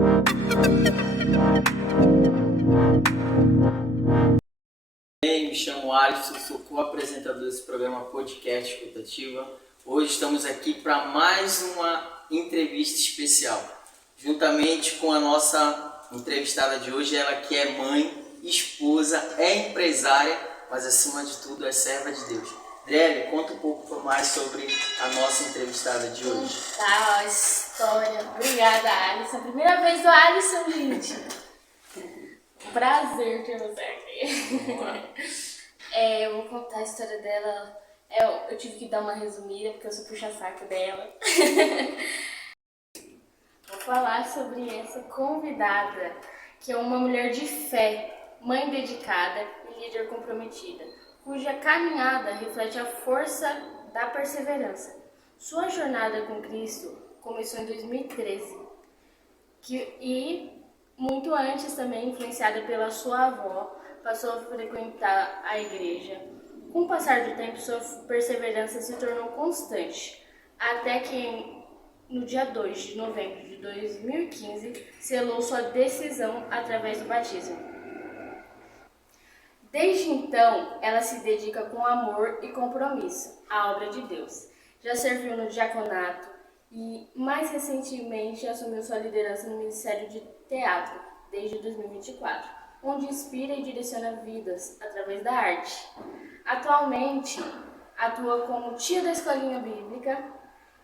Me chamo Alisson, sou co-apresentador desse programa Podcast Escutativa. Hoje estamos aqui para mais uma entrevista especial, juntamente com a nossa entrevistada de hoje, ela que é mãe, esposa, é empresária, mas acima de tudo é serva de Deus. Adriele, conta um pouco mais sobre a nossa entrevistada de hoje. Tá, a história. Obrigada, Alisson. Primeira vez do Alisson, gente. Prazer ter você aqui. Eu vou contar a história dela. Eu tive que dar uma resumida, porque eu sou puxa-saco dela. Vou falar sobre essa convidada, que é uma mulher de fé, mãe dedicada e líder comprometida, cuja caminhada reflete a força da perseverança. Sua jornada com Cristo começou em 2013 e muito antes também, influenciada pela sua avó, passou a frequentar a igreja. Com o passar do tempo, sua perseverança se tornou constante, até que no dia 2 de novembro de 2015, selou sua decisão através do batismo. Desde então, ela se dedica com amor e compromisso à obra de Deus. Já serviu no diaconato e, mais recentemente, assumiu sua liderança no Ministério de Teatro, desde 2024, onde inspira e direciona vidas através da arte. Atualmente, atua como tia da escolinha bíblica,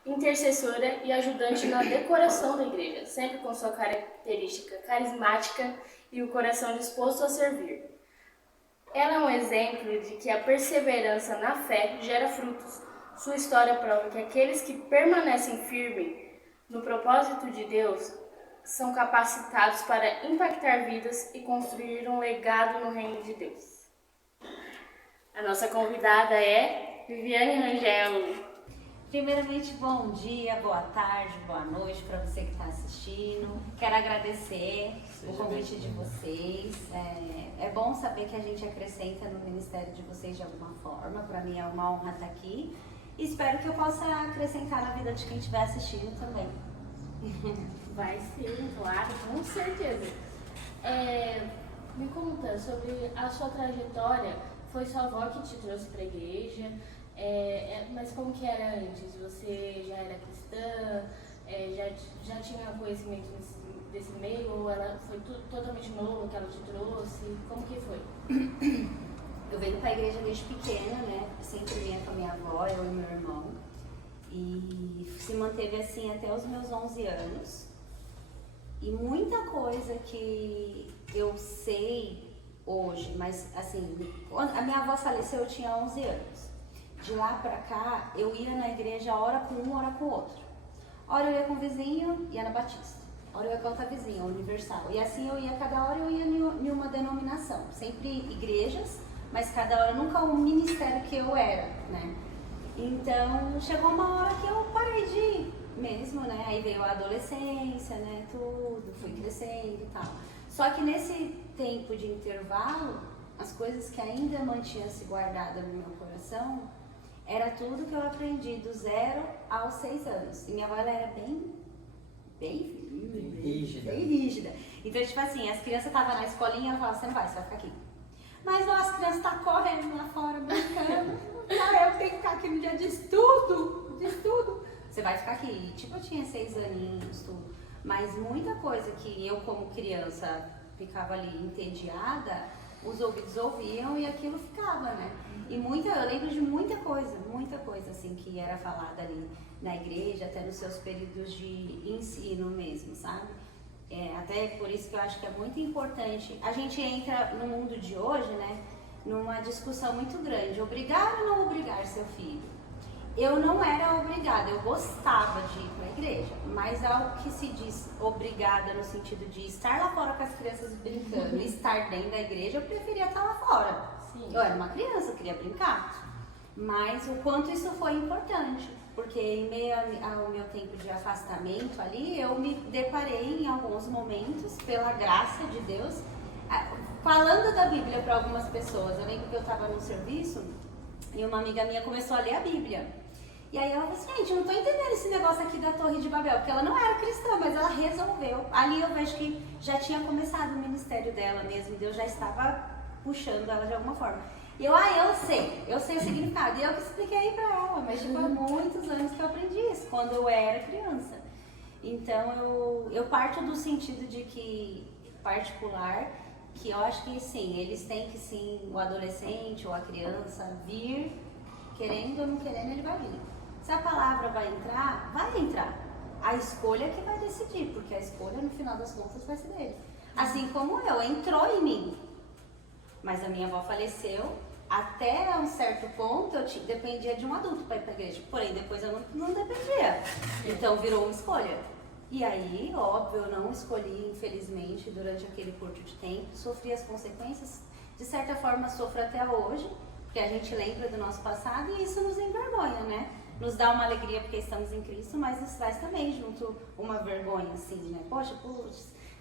intercessora e ajudante na decoração da igreja, sempre com sua característica carismática e o coração disposto a servir. Ela é um exemplo de que a perseverança na fé gera frutos. Sua história prova que aqueles que permanecem firmes no propósito de Deus são capacitados para impactar vidas e construir um legado no reino de Deus. A nossa convidada é Viviane Rangel. Primeiramente, bom dia, boa tarde, boa noite para você que está assistindo. Quero agradecer o convite de vocês. É bom saber que a gente acrescenta no ministério de vocês de alguma forma. Para mim é uma honra estar aqui. E espero que eu possa acrescentar na vida de quem estiver assistindo também. Vai sim, claro, com certeza. Me conta sobre a sua trajetória. Foi sua avó que te trouxe para a igreja? Mas como que era antes? Você já era cristã? Já tinha conhecimento desse meio? Ou ela foi totalmente novo que ela te trouxe? Como que foi? Eu venho para a igreja desde pequena, né? Sempre vinha com a minha avó, eu e meu irmão. E se manteve assim até os meus 11 anos. E muita coisa que eu sei hoje, mas assim, a minha avó faleceu, eu tinha 11 anos. De lá pra cá, eu ia na igreja hora com um, hora com outro. Hora eu ia com o vizinho, ia na Batista. Hora eu ia com outra vizinha, Universal. E assim eu ia, cada hora eu ia em uma denominação. Sempre igrejas, mas cada hora nunca um ministério que eu era, né? Então, chegou uma hora que eu parei de ir mesmo, né? Aí veio a adolescência, né? Tudo, fui crescendo e tal. Só que nesse tempo de intervalo, as coisas que ainda mantinham-se guardadas no meu coração, era tudo que eu aprendi do 0 aos 6 anos. E minha avó, ela era bem rígida. Então, tipo assim, as crianças estavam na escolinha, ela falava, você não vai, você vai ficar aqui. Mas não, as crianças estão correndo lá fora, brincando. Eu tenho que ficar aqui no dia de estudo. Você vai ficar aqui. Tipo, eu tinha 6 aninhos, tudo. Mas muita coisa que eu, como criança, ficava ali entediada, os ouvidos ouviam e aquilo ficava, né? E eu lembro de muita coisa assim que era falada ali na igreja, até nos seus períodos de ensino mesmo, sabe? Até por isso que eu acho que é muito importante. A gente entra no mundo de hoje, né, numa discussão muito grande, obrigar ou não obrigar seu filho. Eu não era obrigada, eu gostava de ir para a igreja, mas ao que se diz obrigada no sentido de estar lá fora com as crianças brincando e estar dentro da igreja, eu preferia estar lá fora. Sim. Eu era uma criança, eu queria brincar. Mas o quanto isso foi importante, porque em meio ao meu tempo de afastamento ali, eu me deparei em alguns momentos, pela graça de Deus, falando da Bíblia para algumas pessoas. Eu lembro que eu estava num serviço e uma amiga minha começou a ler a Bíblia. E aí ela falou assim, gente, eu não tô entendendo esse negócio aqui da Torre de Babel, porque ela não era cristã, mas ela resolveu. Ali eu vejo que já tinha começado o ministério dela mesmo, e Deus já estava puxando ela de alguma forma. E eu sei o significado. E eu que expliquei pra ela, mas tipo, há muitos anos que eu aprendi isso, quando eu era criança. Então eu parto do sentido de que, particular, que eu acho que sim, eles têm que sim, o adolescente ou a criança vir, querendo ou não querendo, ele vai vir. Se a palavra vai entrar, vai entrar. A escolha é que vai decidir, porque a escolha no final das contas vai ser dele. Assim como entrou em mim. Mas a minha avó faleceu, até um certo ponto eu dependia de um adulto para ir para a igreja. Porém, depois eu não dependia. Então virou uma escolha. E aí, óbvio, eu não escolhi, infelizmente, durante aquele curto de tempo. Sofri as consequências. De certa forma, sofro até hoje, porque a gente lembra do nosso passado e isso nos envergonha, né? Nos dá uma alegria porque estamos em Cristo, mas nos traz também junto uma vergonha, assim, né? Poxa,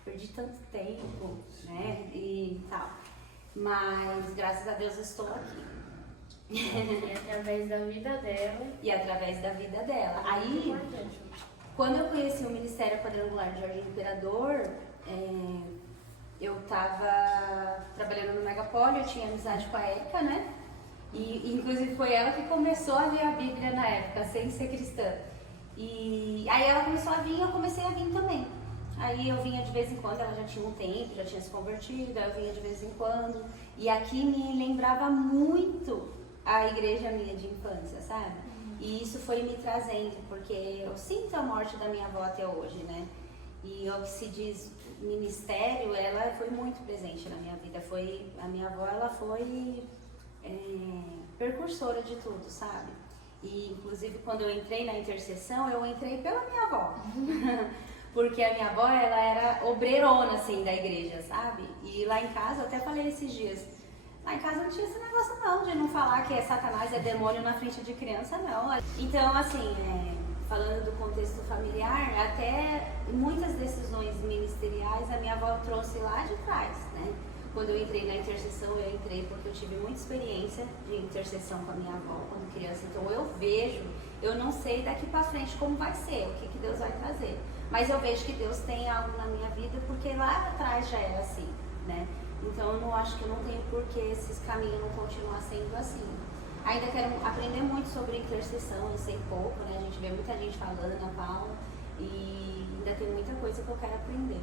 perdi tanto tempo, né? E tal. Mas, graças a Deus, estou aqui. E através da vida dela. E através da vida dela. Aí, quando eu conheci o Ministério Quadrangular de Jardim Imperador, eu estava trabalhando no Megapólio, eu tinha amizade com a Érica, né? E, inclusive, foi ela que começou a ler a Bíblia na época, sem ser cristã. E aí ela começou a vir e eu comecei a vir também. Aí eu vinha de vez em quando, ela já tinha um tempo, já tinha se convertido, aí eu vinha de vez em quando. E aqui me lembrava muito a igreja minha de infância, sabe? E isso foi me trazendo, porque eu sinto a morte da minha avó até hoje, né? E o que se diz ministério, ela foi muito presente na minha vida. A minha avó, ela foi precursora de tudo, sabe? E inclusive quando eu entrei na intercessão, eu entrei pela minha avó. Porque a minha avó, ela era obreirona, assim, da igreja, sabe? E lá em casa, eu até falei esses dias, lá em casa não tinha esse negócio não, de não falar que é Satanás, é demônio na frente de criança, não. Então, assim, falando do contexto familiar, até muitas decisões ministeriais a minha avó trouxe lá de trás, né? Quando eu entrei na intercessão, eu entrei porque eu tive muita experiência de intercessão com a minha avó quando criança. Então eu vejo, eu não sei daqui pra frente como vai ser, o que Deus vai trazer. Mas eu vejo que Deus tem algo na minha vida porque lá atrás já era assim, né? Então eu não acho que eu não tenho por que esses caminhos não continuar sendo assim. Ainda quero aprender muito sobre intercessão, eu sei pouco, né? A gente vê muita gente falando na Paula e ainda tem muita coisa que eu quero aprender.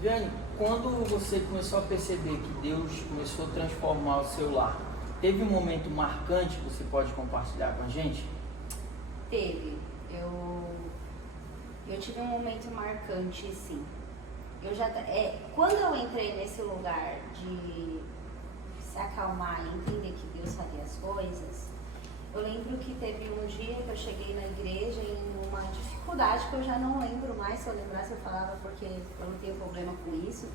Viane, quando você começou a perceber que Deus começou a transformar o seu lar, teve um momento marcante que você pode compartilhar com a gente? Teve. Eu tive um momento marcante, sim. Quando eu entrei nesse lugar de se acalmar e entender que Deus fazia as coisas, eu lembro que teve um dia que eu cheguei na igreja em uma dificuldade que eu já não lembro mais, se eu lembrasse eu falava porque eu não tenho problema com isso.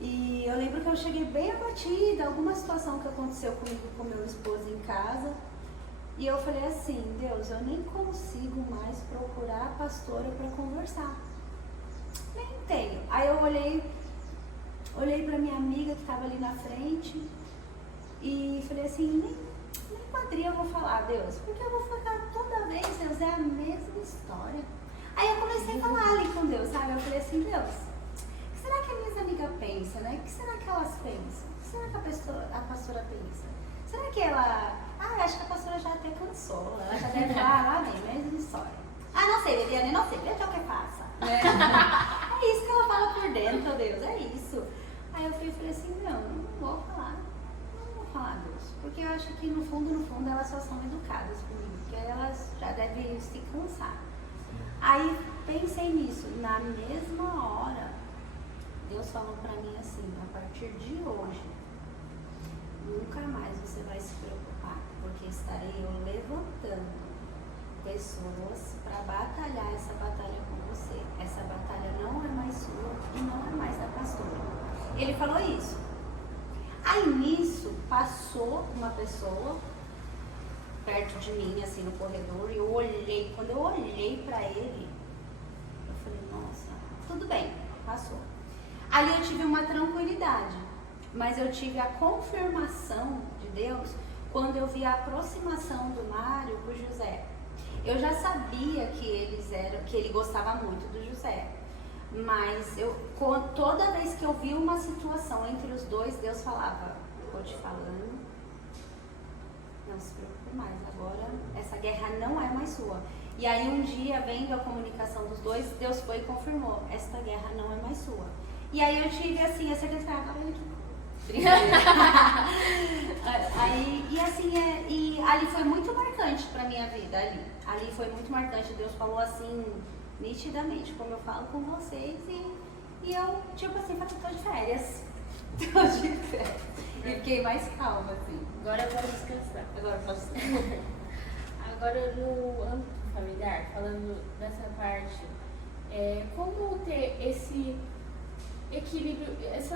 E eu lembro que eu cheguei bem abatida, alguma situação que aconteceu comigo com meu esposo em casa. E eu falei assim, Deus, eu nem consigo mais procurar a pastora para conversar. Nem tenho. Aí eu olhei para minha amiga que estava ali na frente e falei assim, nem quadrilha eu vou falar, Deus, porque eu vou ficar toda vez, Deus, é a mesma história. Aí eu comecei a falar ali com Deus, sabe? Eu falei assim, Deus, o que será que as minhas amigas pensam, né? O que será que elas pensam? O que será que a pastora pensa? Será que ela... acho que a pastora já até cansou, ela já deve falar, mesma história. Não sei, Viviane, não sei, veja o que passa. É isso que ela fala por dentro, Deus, é isso. Aí eu falei assim, não vou falar, Deus, porque eu acho que no fundo, elas só são educadas comigo, porque elas já devem se cansar. Aí pensei nisso, na mesma hora, Deus falou pra mim assim, a partir de hoje, nunca mais você vai se preocupar, porque estarei eu levantando pessoas para batalhar essa batalha com você. Essa batalha não é mais sua e não é mais da pastora. Ele falou isso. Aí nisso passou uma pessoa perto de mim, assim, no corredor, e eu olhei. Quando eu olhei para ele, eu falei, nossa, tudo bem, passou. Ali eu tive uma tranquilidade. Mas eu tive a confirmação de Deus quando eu vi a aproximação do Mário com o José. Eu já sabia que ele gostava muito do José. Mas toda vez que eu vi uma situação entre os dois, Deus falava, tô te falando, não se preocupe mais, agora essa guerra não é mais sua. E aí um dia, vendo a comunicação dos dois, Deus foi e confirmou, esta guerra não é mais sua. E aí eu tive assim, a certeza que agora eu e ali foi muito marcante pra minha vida, ali foi muito marcante, Deus falou assim, nitidamente, como eu falo com vocês, e eu, tipo assim, tô de férias. Tô de férias. E fiquei mais calma, assim. Agora eu posso descansar. Agora eu posso descansar. Agora, no âmbito familiar, falando dessa parte, como ter esse equilíbrio, esse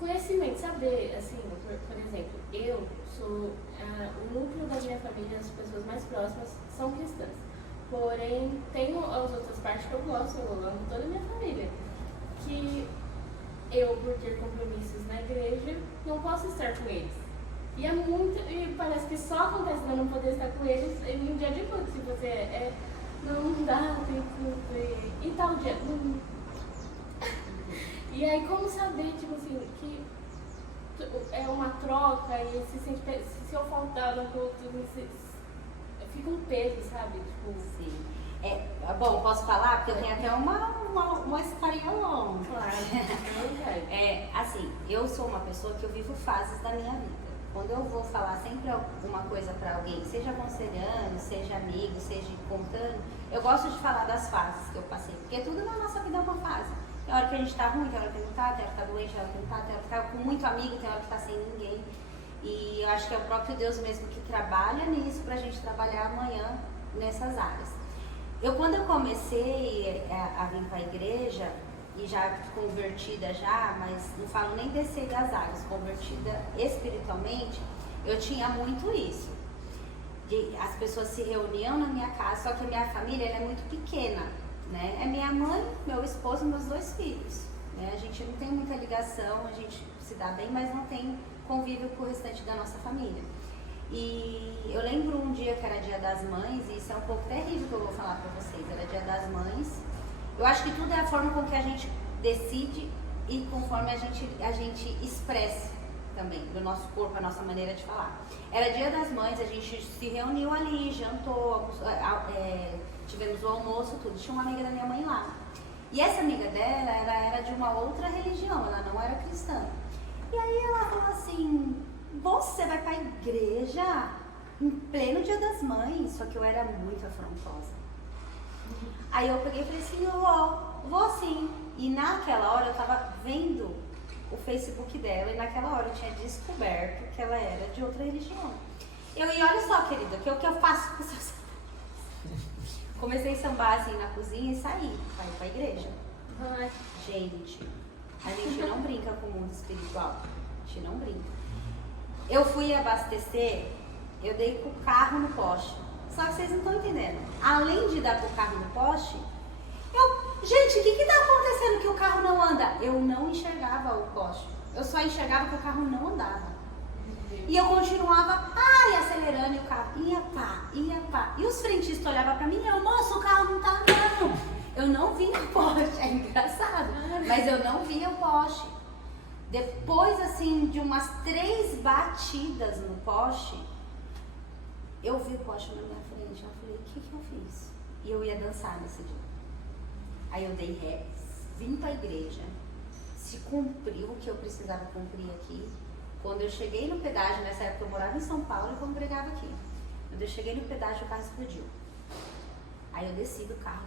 conhecimento, saber, assim, por exemplo, eu sou, o núcleo da minha família, as pessoas mais próximas são cristãs. Porém, tenho as outras partes que eu gosto, eu amo toda a minha família. Que eu, por ter compromissos na igreja, não posso estar com eles. E parece que só acontece de eu não poder estar com eles em um dia de culto. Se você não dá, tem culto, e tal dia. Não. E aí, como saber, tipo assim, que é uma troca e se eu faltar no culto, fica um peso, sabe? Tipo, sim. Bom, posso falar? Porque eu tenho até uma historinha longa. Claro. Assim, eu sou uma pessoa que eu vivo fases da minha vida. Quando eu vou falar sempre alguma coisa pra alguém, seja aconselhando, seja amigo, seja contando, eu gosto de falar das fases que eu passei. Porque tudo na nossa vida é uma fase. Tem hora que a gente tá ruim, tem hora que não tá, tem hora que tá doente, tem hora que não tá, tem hora que tá com muito amigo, tem hora que tá sem ninguém. E eu acho que é o próprio Deus mesmo que trabalha nisso pra gente trabalhar amanhã nessas áreas. Quando eu comecei a vir pra igreja, e já convertida já, mas não falo nem descer das águas, convertida espiritualmente, eu tinha muito isso. As pessoas se reuniam na minha casa, só que a minha família ela é muito pequena, né? É minha mãe, meu esposo e meus 2 filhos. Né? A gente não tem muita ligação, a gente se dá bem, mas não tem convívio com o restante da nossa família. E eu lembro um dia que era Dia das Mães, e isso é um pouco terrível que eu vou falar pra vocês, era Dia das Mães. Eu acho que tudo é a forma com que a gente decide e conforme a gente expressa também, do nosso corpo, a nossa maneira de falar. Era Dia das Mães, a gente se reuniu ali, jantou, tivemos o almoço, tudo. Tinha uma amiga da minha mãe lá. E essa amiga dela, ela era de uma outra religião, ela não era cristã. E aí ela falou assim, você vai pra igreja em pleno Dia das Mães? Só que eu era muito afrontosa. Aí eu peguei e falei assim, vou sim. E naquela hora eu tava vendo o Facebook dela e naquela hora eu tinha descoberto que ela era de outra religião. E olha só, querida, o que eu faço com os seus... Comecei a sambar assim na cozinha e saí pra ir pra igreja. Ai. Gente, a gente não brinca com o mundo espiritual. A gente não brinca. Eu fui abastecer, eu dei com o carro no poste. Só que vocês não estão entendendo. Além de dar com o carro no poste, gente, o que está acontecendo que o carro não anda? Eu não enxergava o poste. Eu só enxergava que o carro não andava. E eu continuava, acelerando e o carro ia pá. E os frentistas olhavam pra mim e moço, o carro não tá andando. Eu não via o poste, é engraçado, mas eu não via o poste. Depois, assim, de umas 3 batidas no poste, eu vi o poste na minha frente. Eu falei, o que eu fiz? E eu ia dançar nesse dia. Aí eu dei ré, vim pra igreja, se cumpriu o que eu precisava cumprir aqui. Quando eu cheguei no pedágio, nessa época eu morava em São Paulo e congregava aqui. Quando eu cheguei no pedágio, o carro explodiu. Aí eu desci do carro.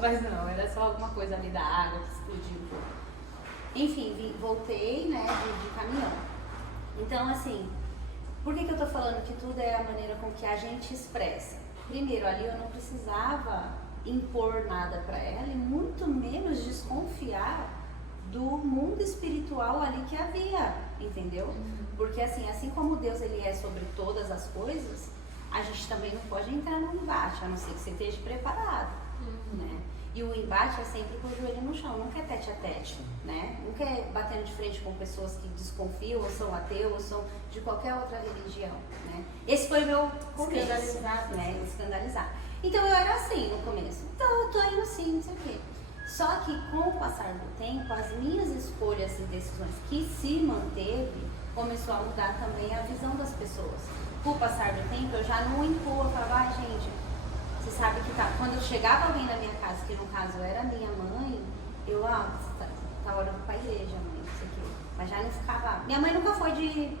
Mas não, era só alguma coisa ali da água que explodiu. Enfim, voltei, né, de caminhão. Então, assim, por que eu tô falando que tudo é a maneira com que a gente expressa? Primeiro, ali eu não precisava impor nada pra ela e muito menos desconfiar do mundo espiritual ali que havia, entendeu? Porque assim como Deus ele é sobre todas as coisas, a gente também não pode entrar no embate, a não ser que você esteja preparado, né? E o embate é sempre com o joelho no chão, nunca é tete a tete, né? Nunca é batendo de frente com pessoas que desconfiam, ou são ateus, ou são de qualquer outra religião, né? Esse foi o meu começo, Escandalizado, né? Escandalizar. Então eu era assim no começo, então eu tô indo assim, não sei o quê. Só que com o passar do tempo, as minhas escolhas e decisões que se manteve, começou a mudar também a visão das pessoas. Com o passar do tempo, eu já não empurro, eu falava, ai gente, você sabe que tá. Quando chegava alguém na minha casa, que no caso era minha mãe, eu, tá hora de ir pra igreja, mãe, não sei o quê. Mas já não ficava. Minha mãe nunca foi de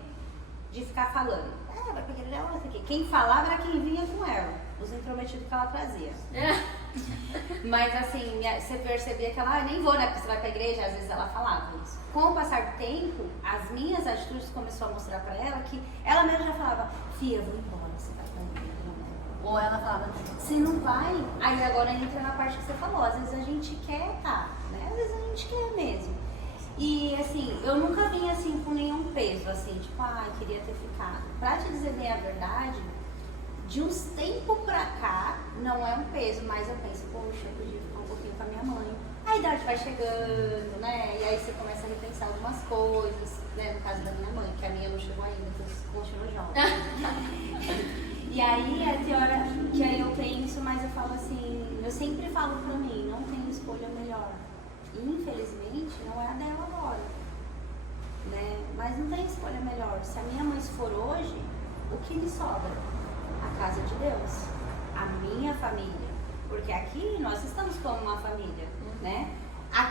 ficar falando. Vai pra igreja, não sei o quê. Quem falava era quem vinha com ela, os intrometidos que ela trazia. Mas assim, você percebia que ela, nem vou, né? Porque você vai pra igreja, às vezes ela falava isso. Com o passar do tempo, as minhas atitudes começou a mostrar pra ela que ela mesma já falava, Fia, eu vou embora, você vai pra igreja. Ou ela falava, você não vai? Aí agora entra na parte que você falou, às vezes a gente quer, tá, né? Às vezes a gente quer mesmo. E assim, eu nunca vim assim com nenhum peso, assim, tipo, queria ter ficado. Pra te dizer bem a verdade, de uns tempos pra cá, não é um peso, mas eu penso, poxa, eu podia ficar um pouquinho com a minha mãe. A idade vai chegando, né? E aí você começa a repensar algumas coisas, né? No caso da minha mãe, que a minha não chegou ainda, então continua jovem. E aí, tem hora que aí eu penso, mas eu falo assim, eu sempre falo pra mim, não tem escolha melhor. E, infelizmente, não é a dela agora, né? Mas não tem escolha melhor. Se a minha mãe se for hoje, o que me sobra? A casa de Deus, a minha família. Porque aqui nós estamos como uma família, né?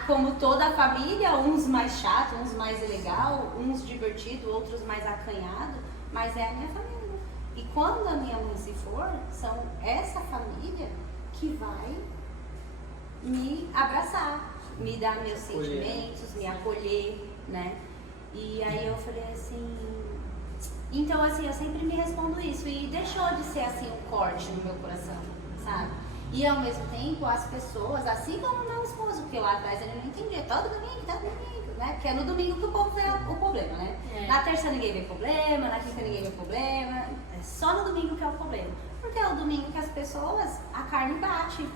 Como toda a família, uns mais chatos, uns mais legal, uns divertidos, outros mais acanhados, mas é a minha família. E quando a minha mãe se for, são essa família que vai me abraçar, me dar meus sentimentos, me acolher, né? E aí eu falei assim... Então, assim, eu sempre me respondo isso. E deixou de ser, assim, um corte no meu coração, sabe? E, ao mesmo tempo, as pessoas, assim como o meu esposo, porque lá atrás ele não entendia. Todo domingo, né? Porque é no domingo que o povo vê o problema, né? Na terça ninguém vê problema, na quinta ninguém vê problema. É só no domingo que é o problema. Porque é o domingo que as pessoas, a carne bate.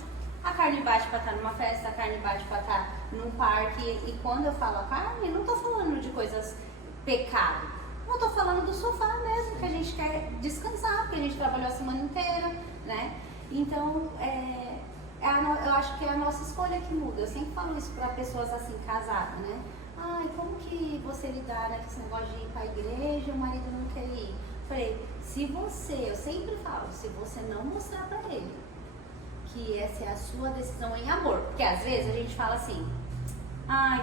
A carne bate pra estar numa festa, a carne bate pra estar num parque. E quando eu falo a carne, eu não tô falando de coisas pecado. Eu tô falando do sofá mesmo, que a gente quer descansar, porque a gente trabalhou a semana inteira, né? Então, eu acho que é a nossa escolha que muda. Eu sempre falo isso pra pessoas assim, casadas, né? Como que você lidar, né, com esse negócio de ir pra igreja e o marido não quer ir? Falei, eu sempre falo, se você não mostrar pra ele que essa é a sua decisão em amor, porque às vezes a gente fala assim,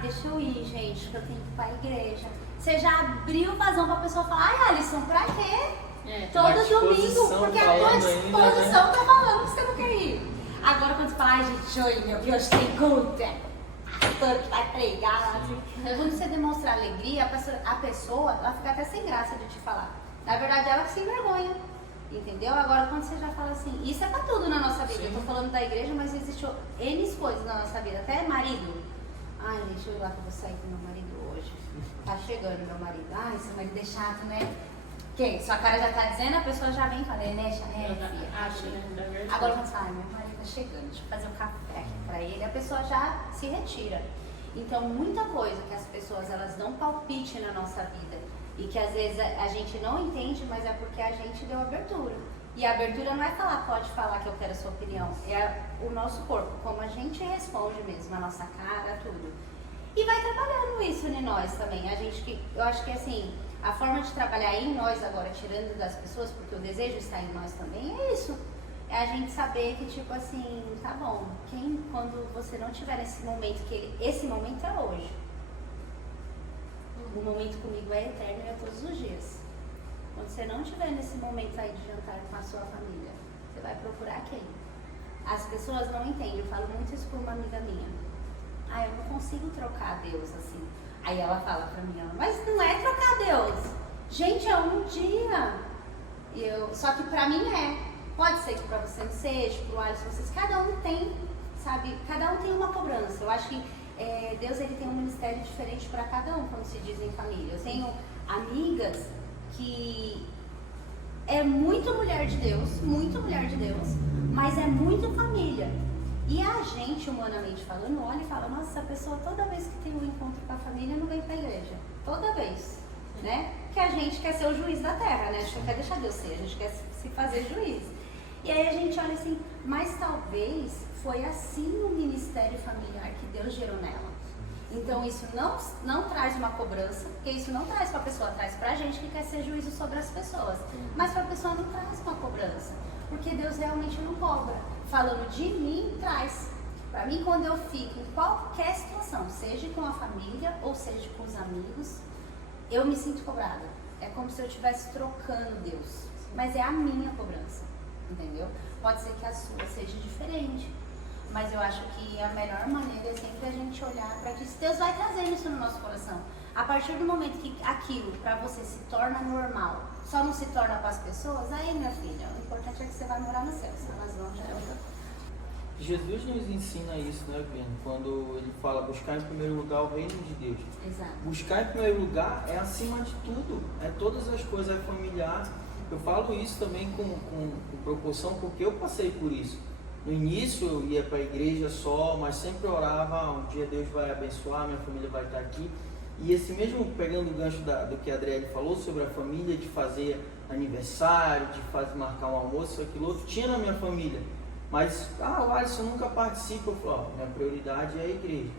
deixa eu ir, gente, que eu tenho que ir pra igreja. Você já abriu o vazão pra pessoa falar, Alisson, pra quê? Todo domingo, porque a tua disposição tá falando que você não quer ir. Agora quando você fala, gente, oi, hoje tem culto, pastor que vai pregar. Quando você demonstra alegria, a pessoa, ela fica até sem graça de te falar. Na verdade, ela se envergonha, entendeu? Agora quando você já fala assim, isso é pra tudo na nossa vida. Sim. Eu tô falando da igreja, mas existe N coisas na nossa vida, até marido. Deixa eu ir lá que eu vou sair com meu marido hoje. Tá chegando meu marido. Esse marido é chato, né? Quem? Sua cara já tá dizendo, a pessoa já vem e fala, né, filha? Agora quando você fala, meu marido tá chegando, deixa eu fazer um café aqui pra ele, a pessoa já se retira. Então, muita coisa que as pessoas, elas dão palpite na nossa vida e que às vezes a gente não entende, mas é porque a gente deu abertura. E a abertura não é falar, pode falar que eu quero a sua opinião, é o nosso corpo, como a gente responde mesmo, a nossa cara, tudo. E vai trabalhando isso em nós também. Eu acho que assim, a forma de trabalhar em nós agora, tirando das pessoas, porque o desejo está em nós também, é isso. É a gente saber que, tipo assim, tá bom, quando você não tiver nesse momento, esse momento é hoje. O momento comigo é eterno e é todos os dias. Quando você não estiver nesse momento aí de jantar com a sua família, você vai procurar quem? As pessoas não entendem, eu falo muito isso por uma amiga minha. Eu não consigo trocar Deus assim. Aí ela fala pra mim, mas não é trocar Deus. Gente, é um dia. Só que pra mim é. Pode ser que pra você não seja, pro Alisson, vocês, cada um tem, sabe, cada um tem uma cobrança. Eu acho que Deus, ele tem um ministério diferente pra cada um, quando se diz em família. Eu tenho amigas que é muito mulher de Deus, mas é muito família. E a gente, humanamente falando, olha e fala, nossa, essa pessoa toda vez que tem um encontro com a família não vem para a igreja. Toda vez, né? Que a gente quer ser o juiz da terra, né? A gente não quer deixar Deus ser, a gente quer se fazer juiz. E aí a gente olha assim, mas talvez foi assim no ministério familiar que Deus gerou nela. Então isso não traz uma cobrança, porque isso não traz para a pessoa, traz para a gente que quer ser juízo sobre as pessoas. Mas para a pessoa não traz uma cobrança, porque Deus realmente não cobra. Falando de mim, traz. Para mim, quando eu fico em qualquer situação, seja com a família ou seja com os amigos, eu me sinto cobrada. É como se eu estivesse trocando Deus. Mas é a minha cobrança, entendeu? Pode ser que a sua seja diferente. Mas eu acho que a melhor maneira é sempre a gente olhar para que Deus vai trazendo isso no nosso coração. A partir do momento que aquilo para você se torna normal, só não se torna para as pessoas, aí minha filha, o importante é que você vai morar no céu, se elas vão já é outra coisa. Jesus nos ensina isso, né, Biane? Quando ele fala buscar em primeiro lugar o reino de Deus. Exato. Buscar em primeiro lugar é acima de tudo, é todas as coisas, é familiar. Eu falo isso também com proporção porque eu passei por isso. No início eu ia para a igreja só, mas sempre orava, um dia Deus vai abençoar, minha família vai estar aqui. E esse mesmo, pegando o gancho do que a Adriele falou sobre a família, de fazer aniversário, de marcar um almoço, aquilo outro, tinha na minha família. Mas, o Alisson nunca participa. Eu falo, minha prioridade é a igreja,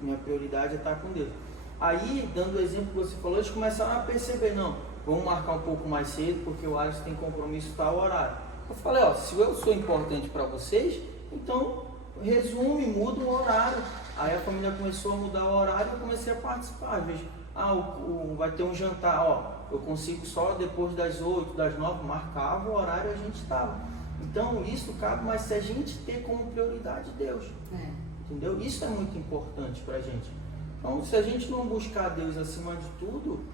minha prioridade é estar com Deus. Aí, dando o exemplo que você falou, eles começaram a perceber, não, vamos marcar um pouco mais cedo, porque o Alisson tem compromisso tal horário. Eu falei, se eu sou importante para vocês, então resume, muda o horário. Aí a família começou a mudar o horário e eu comecei a participar. Às vezes, vai ter um jantar, eu consigo só depois das 8, das 9, marcava o horário e a gente estava. Então isso cabe, mas se a gente ter como prioridade Deus, entendeu? Isso é muito importante para a gente. Então se a gente não buscar Deus acima de tudo,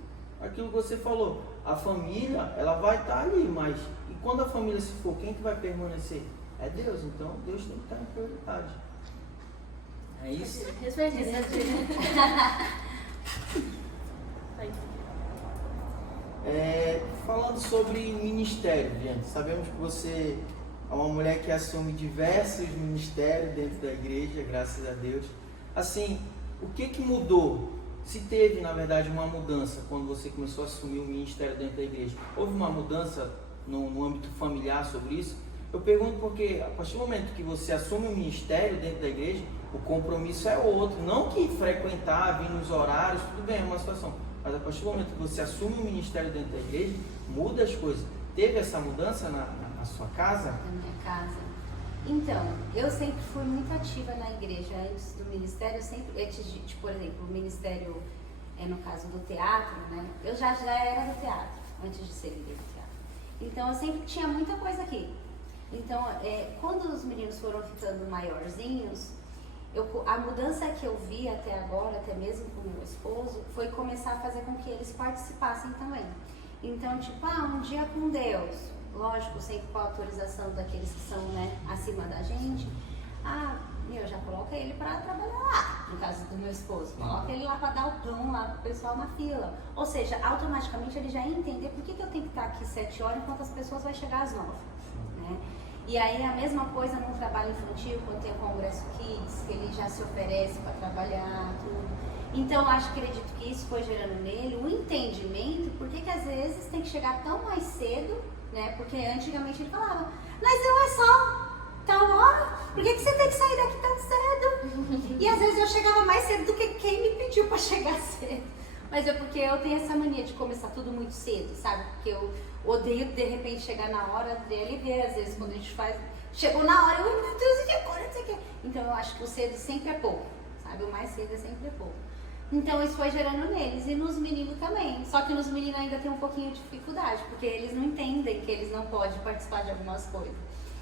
aquilo que você falou, a família, ela vai estar ali, mas e quando a família se for, quem que vai permanecer? É Deus, então Deus tem que estar em prioridade. É isso? Falando sobre ministério, Biane, sabemos que você é uma mulher que assume diversos ministérios dentro da igreja, graças a Deus. Assim, o que mudou? Se teve, na verdade, uma mudança quando você começou a assumir o ministério dentro da igreja, houve uma mudança no âmbito familiar sobre isso? Eu pergunto porque a partir do momento que você assume o ministério dentro da igreja, o compromisso é outro. Não que frequentar, vir nos horários, tudo bem, é uma situação. Mas a partir do momento que você assume o ministério dentro da igreja, muda as coisas. Teve essa mudança na sua casa? Na minha casa. Então, eu sempre fui muito ativa na igreja antes do ministério, por exemplo, o ministério, no caso do teatro, né? Eu já era do teatro, antes de ser líder do teatro. Então, eu sempre tinha muita coisa aqui. Então, quando os meninos foram ficando maiorzinhos, a mudança que eu vi até agora, até mesmo com o meu esposo, foi começar a fazer com que eles participassem também. Então, um dia com Deus, lógico, sempre com a autorização daqueles que são, acima da gente. Já coloca ele para trabalhar lá, no caso do meu esposo. Coloca ele lá para dar o pão lá pro pessoal na fila. Ou seja, automaticamente ele já ia entender por que eu tenho que estar aqui 7 horas enquanto as pessoas vão chegar às 9. Né? E aí a mesma coisa no trabalho infantil, quando tem o Congresso Kids, que ele já se oferece para trabalhar, tudo. Então, acredito que isso foi gerando nele um entendimento, porque que às vezes tem que chegar tão mais cedo, né? Porque antigamente ele falava, mas eu é só tal hora, por que você tem que sair daqui tão cedo? E às vezes eu chegava mais cedo do que quem me pediu para chegar cedo. Mas é porque eu tenho essa mania de começar tudo muito cedo, sabe? Porque eu odeio de repente chegar na hora dele e ver, às vezes quando a gente chegou na hora, eu, meu Deus, e agora? Então eu acho que o cedo sempre é pouco, sabe? O mais cedo é sempre pouco. Então isso foi gerando neles e nos meninos também. Só que nos meninos ainda tem um pouquinho de dificuldade, porque eles não entendem que eles não podem participar de algumas coisas.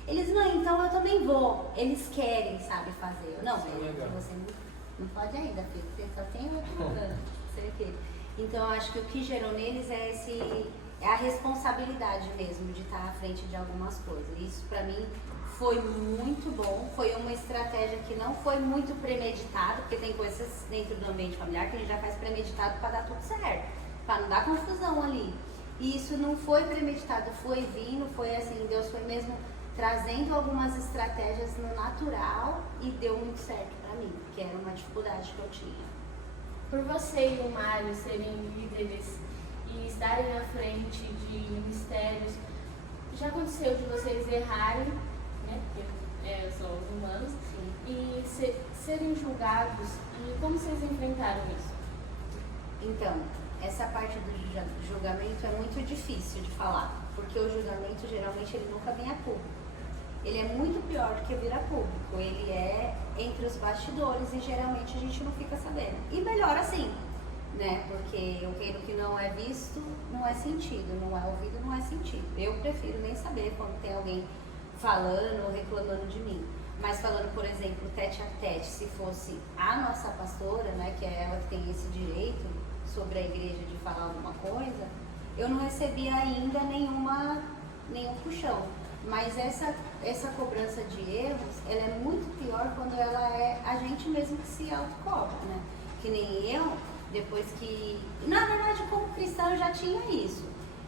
Eles, não, então eu também vou. Eles querem, sabe, fazer. Não, você não pode ainda, filho, porque só tem 8 anos. Então eu acho que o que gerou neles é a responsabilidade mesmo de estar à frente de algumas coisas. Isso pra mim foi muito bom, foi uma estratégia que não foi muito premeditada, porque tem coisas dentro do ambiente familiar que a gente já faz premeditado para dar tudo certo, para não dar confusão ali. E isso não foi premeditado, foi vindo, foi assim, Deus foi mesmo trazendo algumas estratégias no natural e deu muito certo para mim, que era uma dificuldade que eu tinha. Por você e o Mário serem líderes e estarem à frente de ministérios, já aconteceu de vocês errarem, né? Porque somos humanos, Sim. e serem julgados, e como vocês enfrentaram isso? Então, essa parte do julgamento é muito difícil de falar, porque o julgamento geralmente ele nunca vem a público. Ele é muito pior do que vir a público, ele é entre os bastidores e geralmente a gente não fica sabendo. E melhor assim, né? Porque eu creio que não é visto, não é sentido, não é ouvido, não é sentido. Eu prefiro nem saber quando tem alguém falando ou reclamando de mim. Mas falando, por exemplo, tete a tete, se fosse a nossa pastora, né, que é ela que tem esse direito sobre a igreja de falar alguma coisa, eu não recebi ainda nenhum puxão. Mas essa cobrança de erros, ela é muito pior quando ela é a gente mesmo que se autocobra, né? Que nem eu, depois que... Na verdade, como cristã, eu já tinha isso.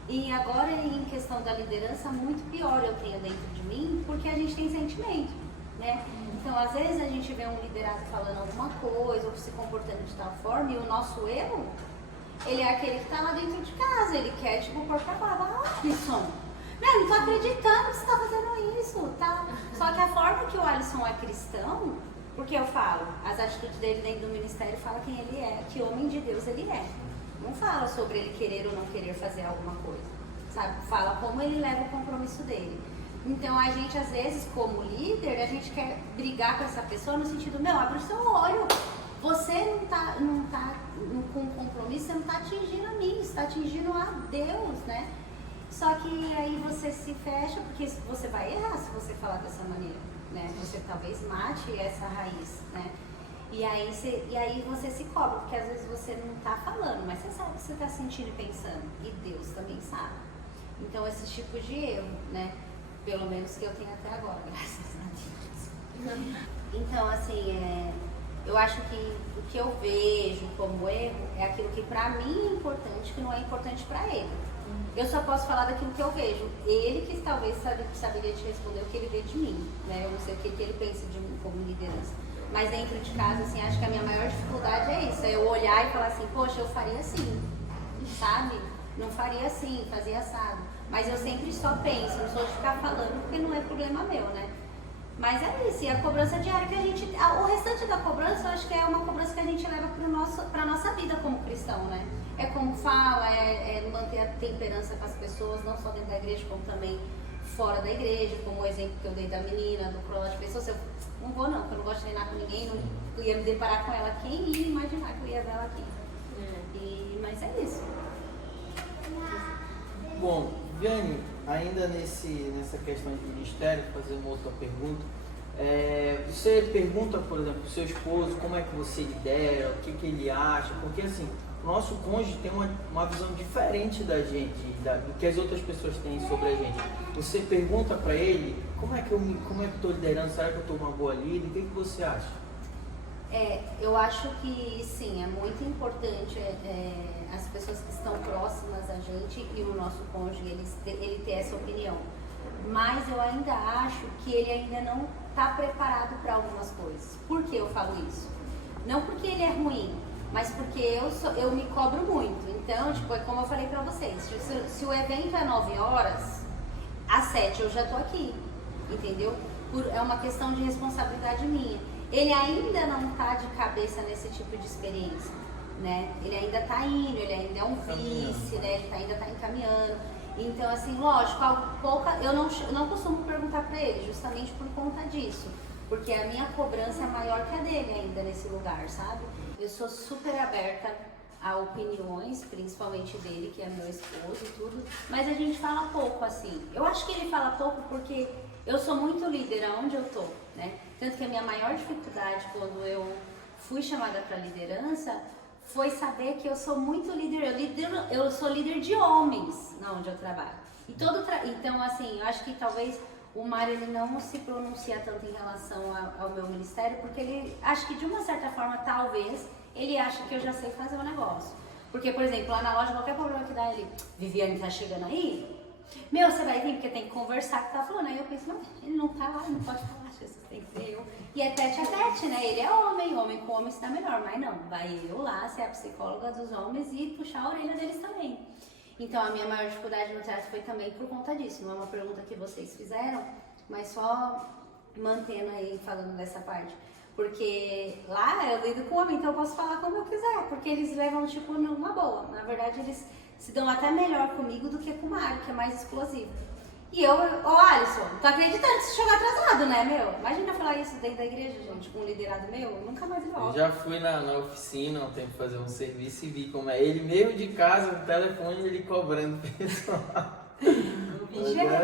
E agora, em questão da liderança, muito pior eu tenho dentro de mim, porque a gente tem sentimento, né? Então, às vezes, a gente vê um liderado falando alguma coisa, ou se comportando de tal forma, e o nosso erro, ele é aquele que está lá dentro de casa, ele quer, tipo, pôr pra fora, Alisson, não tô acreditando que você tá fazendo isso, tá? Só que a forma que o Alisson é cristão, porque eu falo, as atitudes dele dentro do ministério fala quem ele é, que homem de Deus ele é. Não fala sobre ele querer ou não querer fazer alguma coisa, sabe? Fala como ele leva o compromisso dele. Então a gente, às vezes, como líder, a gente quer brigar com essa pessoa no sentido, meu, abre o seu olho. Você não tá com compromisso, você não tá atingindo a mim, você tá atingindo a Deus, né? Só que aí você se fecha, porque você vai errar se você falar dessa maneira, né? Você talvez mate essa raiz, né? E aí você se cobra, porque às vezes você não tá falando, mas você sabe o que você tá sentindo e pensando. E Deus também sabe. Então, esses tipos de erro, né? Pelo menos que eu tenho até agora, graças a Deus. Então, assim, eu acho que o que eu vejo como erro é aquilo que pra mim é importante, que não é importante pra ele. Eu só posso falar daquilo que eu vejo. Ele que talvez saberia te responder o que ele vê de mim, né? Eu não sei o que ele pensa de mim como liderança. Mas dentro de casa, assim, acho que a minha maior dificuldade é isso. É eu olhar e falar assim, poxa, eu faria assim, sabe? Não faria assim, fazia assado. Mas eu sempre só penso, não sou de ficar falando, porque não é problema meu, né? Mas é isso, e a cobrança diária que a gente... O restante da cobrança, eu acho que é uma cobrança que a gente leva pra nossa vida como cristão, né? É como fala, é manter a temperança com as pessoas, não só dentro da igreja, como também fora da igreja, como o exemplo que eu dei da menina, do cross de pessoas. Eu não vou não, porque eu não gosto de treinar com ninguém, não ia me deparar com ela. Quem ia imaginar que eu ia ver ela aqui? Mas é isso. Bom, Viane, ainda nessa questão de ministério, fazer uma outra pergunta. Você pergunta, por exemplo, pro seu esposo como é que você lidera, o que ele acha, porque assim, o nosso cônjuge tem uma visão diferente da gente, do que as outras pessoas têm sobre a gente. Você pergunta para ele, como é que eu estou liderando, será que eu estou uma boa líder, o que você acha? Eu acho que sim, é muito importante as pessoas que estão próximas a gente e o nosso cônjuge, ele ter essa opinião. Mas eu ainda acho que ele ainda não está preparado para algumas coisas. Por que eu falo isso? Não porque ele é ruim, mas porque eu me cobro muito. Então, tipo, é como eu falei pra vocês, se o evento é 9 horas, às 7 eu já tô aqui, entendeu? É uma questão de responsabilidade minha. Ele ainda não tá de cabeça nesse tipo de experiência, né? Ele ainda tá indo, ele ainda é um vice, né? Ele ainda tá encaminhando. Então, assim, lógico, eu não costumo perguntar pra ele, justamente por conta disso. Porque a minha cobrança é maior que a dele ainda nesse lugar, sabe? Eu sou super aberta a opiniões, principalmente dele, que é meu esposo e tudo. Mas a gente fala pouco, assim. Eu acho que ele fala pouco porque eu sou muito líder aonde eu tô, né? Tanto que a minha maior dificuldade quando eu fui chamada para liderança foi saber que eu sou muito líder. Eu sou líder de homens na onde eu trabalho. Então, assim, eu acho que talvez o Mário ele não se pronuncia tanto em relação ao meu ministério, porque ele acha que de uma certa forma, talvez, ele acha que eu já sei fazer o negócio. Porque, por exemplo, lá na loja, qualquer problema que dá, ele, Viviane, tá chegando aí? Meu, você vai vir porque tem que conversar com o que tá falando. Aí eu penso, não, ele não tá lá, não pode falar, Jesus, tem que ser eu. E é tete a tete, né? Ele é homem com homem se dá melhor. Mas não, vai eu lá ser a psicóloga dos homens e puxar a orelha deles também. Então a minha maior dificuldade no teatro foi também por conta disso. Não é uma pergunta que vocês fizeram, mas só mantendo aí, falando dessa parte. Porque lá eu lido com homem, então eu posso falar como eu quiser, porque eles levam tipo numa boa. Na verdade, eles se dão até melhor comigo do que com o Mário, que é mais explosivo. E eu, Alisson, tô acreditando que você chegou atrasado, né, meu? Imagina falar isso dentro da igreja, gente, com um liderado meu, eu nunca mais volto. Eu já fui na oficina um tempo fazer um serviço e vi como é ele mesmo de casa, no telefone, ele cobrando pessoal.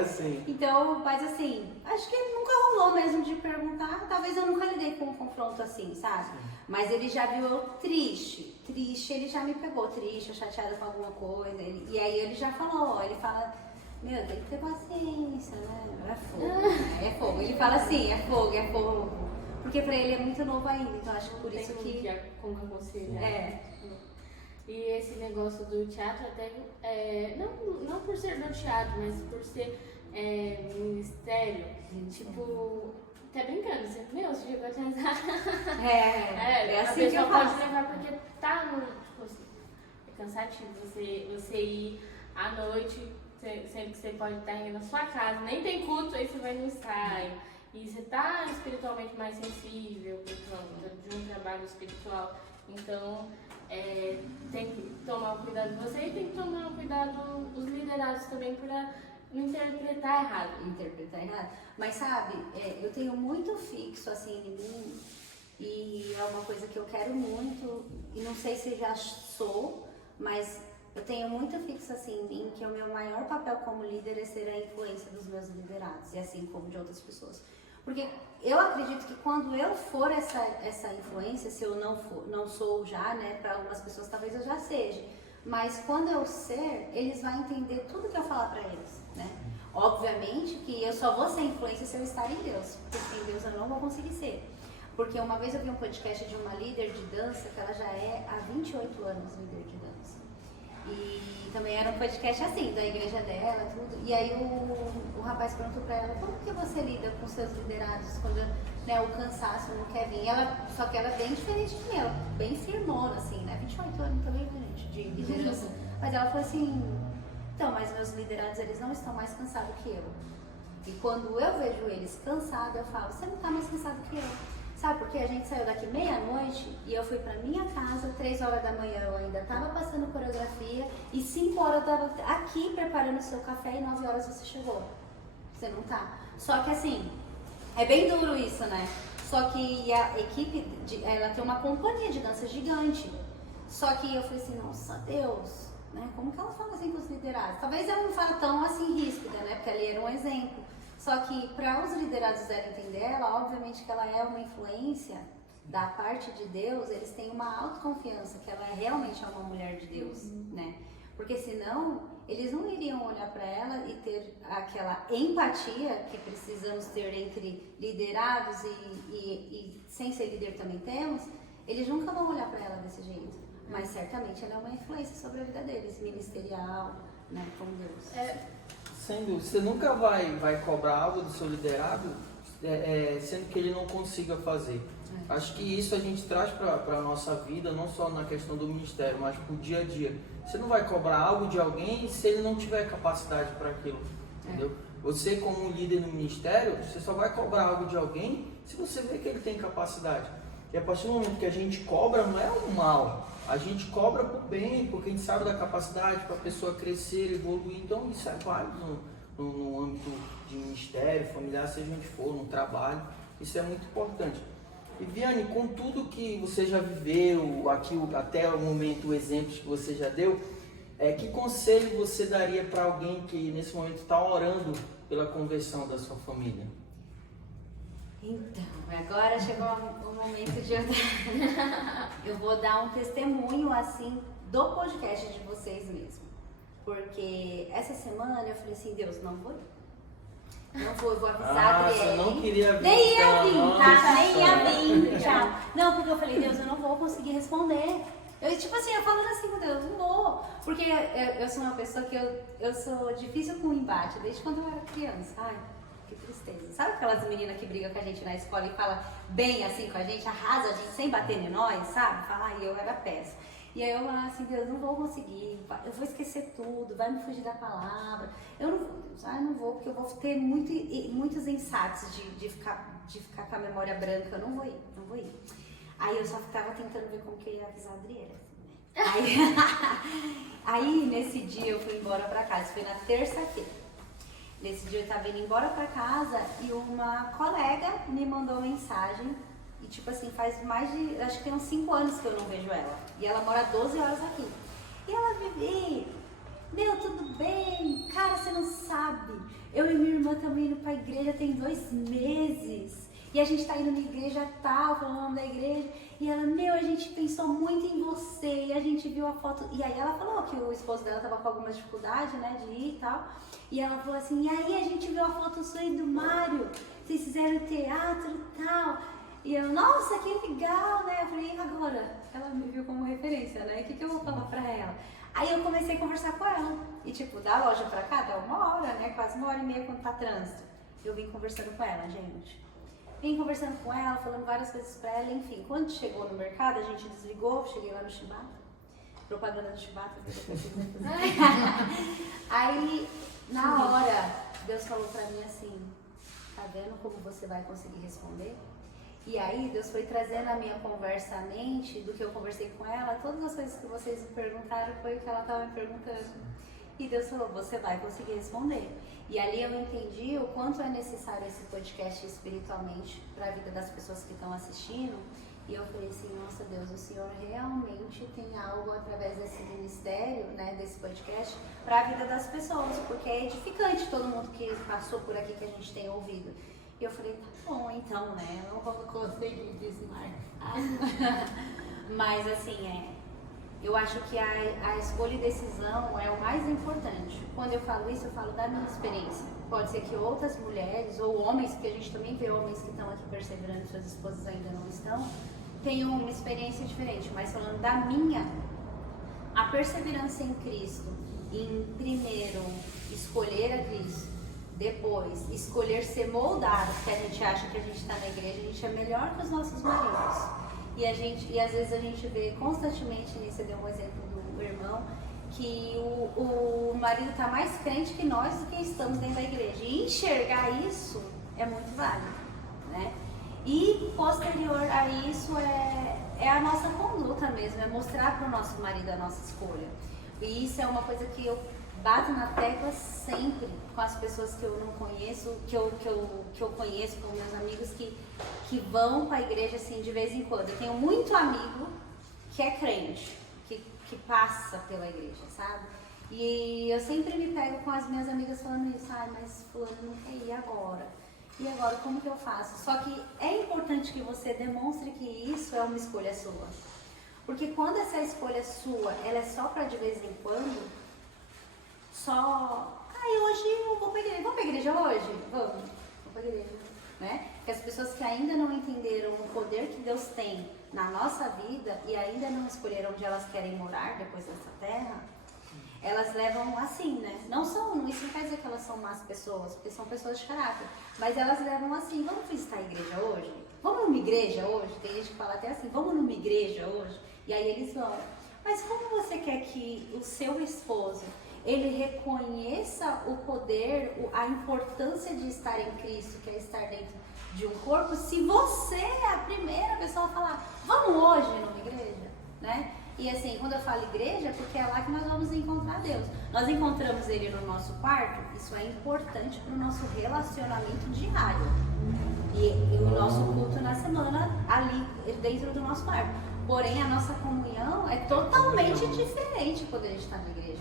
Assim. Então, mas assim, acho que nunca rolou mesmo de perguntar. Talvez eu nunca lidei com um confronto assim, sabe? Sim. Mas ele já viu eu triste, ele já me pegou triste, chateada com alguma coisa. E aí ele já falou, ele fala, meu, tem que ter paciência, né? É fogo, né? É fogo. Ele fala assim, é fogo. Porque pra ele é muito novo ainda, então acho que por isso que... Como aconselhar. É. E esse negócio do teatro até, não por ser do teatro, mas por ser ministério, tipo, até brincando, você, meu, você chegou atrasado. É assim a pessoa que eu pode faço. levar porque tá no, tipo assim, é cansativo você ir à noite, sendo que você pode estar indo na sua casa, nem tem culto, aí você vai no ensaio. E você tá espiritualmente mais sensível por conta de um trabalho espiritual. Então, tem que tomar um cuidado de você e tem que tomar um cuidado os liderados também para não interpretar errado. Mas sabe, eu tenho muito fixo assim em mim e é uma coisa que eu quero muito e não sei se já sou, mas eu tenho muito fixo assim em mim que o meu maior papel como líder é ser a influência dos meus liderados e assim como de outras pessoas. Porque eu acredito que quando eu for essa influência, se eu não sou já, né, para algumas pessoas talvez eu já seja, mas quando eu ser, eles vão entender tudo que eu falar para eles, né? Obviamente que eu só vou ser influência se eu estar em Deus, porque sem Deus eu não vou conseguir ser. Porque uma vez eu vi um podcast de uma líder de dança, que ela já é há 28 anos líder de dança. E também era um podcast assim, da igreja dela, tudo. E aí o rapaz perguntou pra ela, como que você lida com seus liderados quando, né, o cansaço não quer vir? Só que ela é bem diferente de mim, ela bem firmona, assim, né? 28 anos também, né, gente, de liderança. Mas ela falou assim, então, mas meus liderados, eles não estão mais cansados que eu. E quando eu vejo eles cansados, eu falo, você não tá mais cansado que eu. Sabe, porque a gente saiu daqui meia-noite e eu fui pra minha casa, 3 horas da manhã eu ainda tava passando coreografia e 5 horas eu tava aqui preparando o seu café e 9 horas você chegou. Você não tá. Só que assim, é bem duro isso, né? Só que a equipe, ela tem uma companhia de dança gigante. Só que eu falei assim, nossa, Deus, né? Como que ela fala assim com os liderados? Talvez ela não fala tão assim ríspida, né? Porque ali era um exemplo. Só que para os liderados entender ela, obviamente que ela é uma influência da parte de Deus, eles têm uma autoconfiança que ela realmente é uma mulher de Deus, né? Porque senão eles não iriam olhar para ela e ter aquela empatia que precisamos ter entre liderados e sem ser líder também temos, eles nunca vão olhar para ela desse jeito. Mas certamente ela é uma influência sobre a vida deles, ministerial, né, com Deus. Sem dúvida, você nunca vai cobrar algo do seu liderado, sendo que ele não consiga fazer. Acho que isso a gente traz para a nossa vida, não só na questão do ministério, mas para o dia a dia. Você não vai cobrar algo de alguém se ele não tiver capacidade para aquilo, entendeu? Você, como um líder no ministério, você só vai cobrar algo de alguém se você vê que ele tem capacidade. E a partir do momento que a gente cobra, não é um mal. A gente cobra por bem, porque a gente sabe da capacidade para a pessoa crescer, evoluir. Então isso é válido no âmbito de ministério, familiar, seja onde for, no trabalho. Isso é muito importante. E Viane, com tudo que você já viveu, aqui até o momento, exemplos que você já deu, que conselho você daria para alguém que nesse momento está orando pela conversão da sua família? Então, agora chegou o momento de eu vou dar um testemunho assim do podcast de vocês mesmo. Porque essa semana eu falei assim, Deus, não vou ir. Não vou, eu vou avisar a Adriele. Você não queria vir. Nem ia vir, tá? Nem ia vir. Tchau. Não, porque eu falei, Deus, eu não vou conseguir responder. Eu falando assim com Deus, não vou. Porque eu sou uma pessoa que eu sou difícil com embate, desde quando eu era criança. Ai, que tristeza. Sabe aquelas meninas que brigam com a gente na escola e falam bem assim com a gente, arrasa a gente sem bater em nós, sabe? Fala, eu era péssima. E aí eu falava assim, Deus, não vou conseguir, eu vou esquecer tudo, vai me fugir da palavra. Eu não vou, Deus, não vou, porque eu vou ter muitos insights de ficar com a memória branca, eu não vou ir. Aí eu só ficava tentando ver como que eu ia avisar a Adriana. Aí nesse dia eu fui embora pra casa, isso foi na terça-feira. Nesse dia eu tava indo embora pra casa e uma colega me mandou mensagem. E tipo assim, faz mais de, acho que tem uns 5 anos que eu não vejo ela. E ela mora 12 horas aqui. E ela, Vivi, meu, tudo bem? Cara, você não sabe. Eu e minha irmã estamos indo pra igreja tem 2 meses. E a gente tá indo na igreja tal, falando o nome da igreja. E ela, meu, a gente pensou muito em você. E a gente viu a foto. E aí ela falou que o esposo dela tava com alguma dificuldade, né, de ir e tal. E ela falou assim, e aí a gente viu a foto sua e do Mário. Vocês fizeram teatro e tal. E eu, nossa, que legal, né? Eu falei, e agora? Ela me viu como referência, né? O que eu vou falar pra ela? Aí eu comecei a conversar com ela. E tipo, da loja pra cá dá 1 hora, né? Quase 1h30 quando tá trânsito. Eu vim conversando com ela, gente. Vim conversando com ela, falando várias coisas pra ela, enfim. Quando chegou no mercado, a gente desligou, cheguei lá no Chibata. Propaganda do Chibata. Aí, na hora, Deus falou pra mim assim, tá vendo como você vai conseguir responder? E aí Deus foi trazendo a minha conversa à mente, do que eu conversei com ela, todas as coisas que vocês me perguntaram foi o que ela estava me perguntando. E Deus falou, você vai conseguir responder. E ali eu entendi o quanto é necessário esse podcast espiritualmente para a vida das pessoas que estão assistindo. E eu falei assim, nossa Deus, o Senhor realmente tem algo através desse ministério, né, desse podcast, para a vida das pessoas, porque é edificante todo mundo que passou por aqui que a gente tem ouvido. E eu falei, tá bom então, né, eu não vou conseguir desmarcar. Mas assim, eu acho que a escolha e decisão é o mais importante. Quando eu falo isso, eu falo da minha experiência. Pode ser que outras mulheres ou homens, porque a gente também vê homens que estão aqui perseverando, suas esposas ainda não estão, tenham uma experiência diferente. Mas falando da minha, a perseverança em Cristo, em primeiro escolher a Cristo, depois escolher ser moldado, porque a gente acha que a gente está na igreja, a gente é melhor que os nossos maridos. E às vezes a gente vê constantemente, você deu um exemplo do irmão, que o marido está mais crente que nós do que estamos dentro da igreja. E enxergar isso é muito válido, né? E posterior a isso é a nossa conduta mesmo, é mostrar para o nosso marido a nossa escolha. E isso é uma coisa que eu bato na tecla sempre com as pessoas que eu não conheço, que eu conheço, com meus amigos que vão para a igreja assim de vez em quando. Eu tenho muito amigo que é crente, que passa pela igreja, sabe? E eu sempre me pego com as minhas amigas falando isso, mas fulano não quer ir agora. E agora como que eu faço? Só que é importante que você demonstre que isso é uma escolha sua. Porque quando essa escolha sua, ela é só para de vez em quando, hoje eu vou pra igreja. Vamos pra igreja hoje? Vamos pra igreja, né? Porque as pessoas que ainda não entenderam o poder que Deus tem na nossa vida e ainda não escolheram onde elas querem morar depois dessa terra, elas levam assim, né? Isso não quer dizer que elas são más pessoas, porque são pessoas de caráter, mas elas levam assim, vamos visitar a igreja hoje? Vamos numa igreja hoje? Tem gente que fala até assim, vamos numa igreja hoje? E aí eles vão. Mas como você quer que o seu esposo ele reconheça o poder, a importância de estar em Cristo, que é estar dentro de um corpo, se você é a primeira pessoa a falar, vamos hoje numa igreja, né? E assim, quando eu falo igreja, porque é lá que nós vamos encontrar Deus. Nós encontramos Ele no nosso quarto, isso é importante para o nosso relacionamento diário. E o nosso culto na semana, ali dentro do nosso quarto. Porém, a nossa comunhão é totalmente diferente quando a gente está na igreja.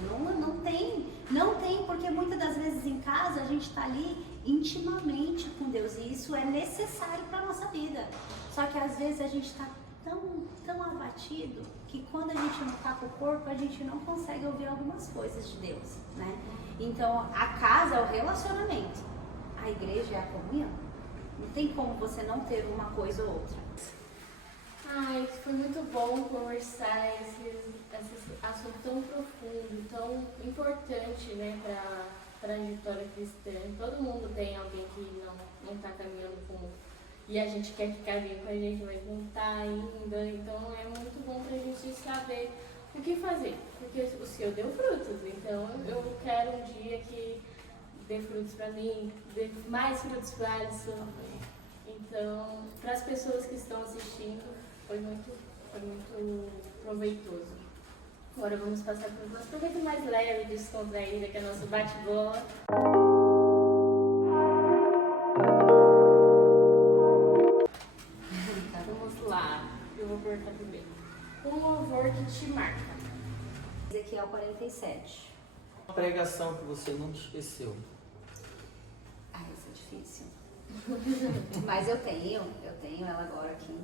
Não tem, porque muitas das vezes em casa a gente está ali intimamente com Deus e isso é necessário para a nossa vida. Só que às vezes a gente está tão abatido que quando a gente não está com o corpo, a gente não consegue ouvir algumas coisas de Deus, né? Então, a casa é o relacionamento, a igreja é a comunhão. Não tem como você não ter uma coisa ou outra. Ai, foi muito bom conversar esse assunto tão profundo, tão importante, né, para a trajetória cristã. Todo mundo tem alguém que não está caminhando com... E a gente quer que caminhe com a gente, mas não está ainda. Então é muito bom para a gente saber o que fazer. Porque o Senhor deu frutos, então eu quero um dia que dê frutos para mim, dê mais frutos para a Alisson. Então, para as pessoas que estão assistindo, foi muito proveitoso. Agora vamos passar para o nosso proveito mais leve, descontraída, que é o nosso bate-bola. Vamos lá, eu vou perguntar primeiro. Um louvor que te marca? Ezequiel 47. Uma pregação que você nunca esqueceu. Isso é difícil. Mas eu tenho ela agora aqui.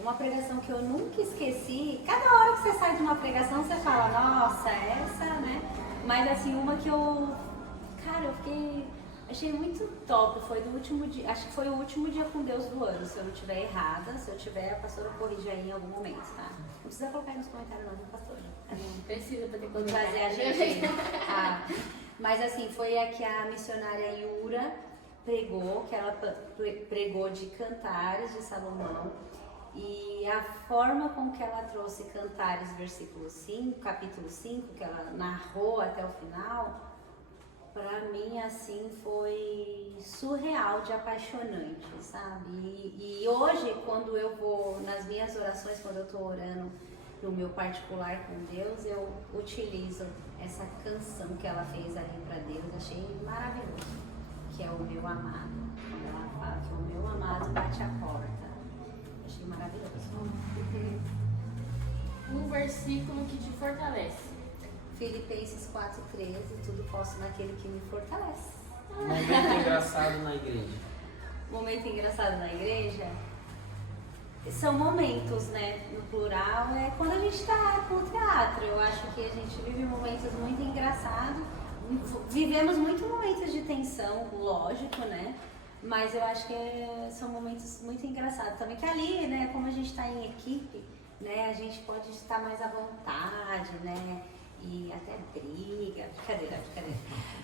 Uma pregação que eu nunca esqueci. Cada hora que você sai de uma pregação, você fala, nossa, essa, né? Mas assim, uma que achei muito top. Foi do último dia, acho que foi o último dia com Deus do ano. Se eu não estiver errada, se eu tiver, a pastora corrige aí em algum momento, tá? Não precisa colocar aí nos comentários não, pastora. Não precisa pra ter Vou trazer a gente. Mas assim, foi a que a missionária Yura pregou, que ela pregou de Cantares de Salomão. E a forma com que ela trouxe Cantares, capítulo 5, que ela narrou até o final, pra mim, assim, foi surreal de apaixonante, sabe? E hoje, quando eu vou, nas minhas orações, quando eu tô orando no meu particular com Deus, eu utilizo essa canção que ela fez ali pra Deus, achei maravilhoso, que é o meu amado. Quando ela fala que o meu amado bate a porta. Achei maravilhoso. Um versículo que te fortalece. Filipenses 4,13, tudo posso naquele que me fortalece. Momento engraçado na igreja. Momento engraçado na igreja são momentos, né? No plural, é quando a gente tá com o teatro. Eu acho que a gente vive momentos muito engraçados. Vivemos muitos momentos de tensão, lógico, né? Mas eu acho que são momentos muito engraçados também. Que ali, né, como a gente está em equipe, né, a gente pode estar mais à vontade, né? E até briga, brincadeira.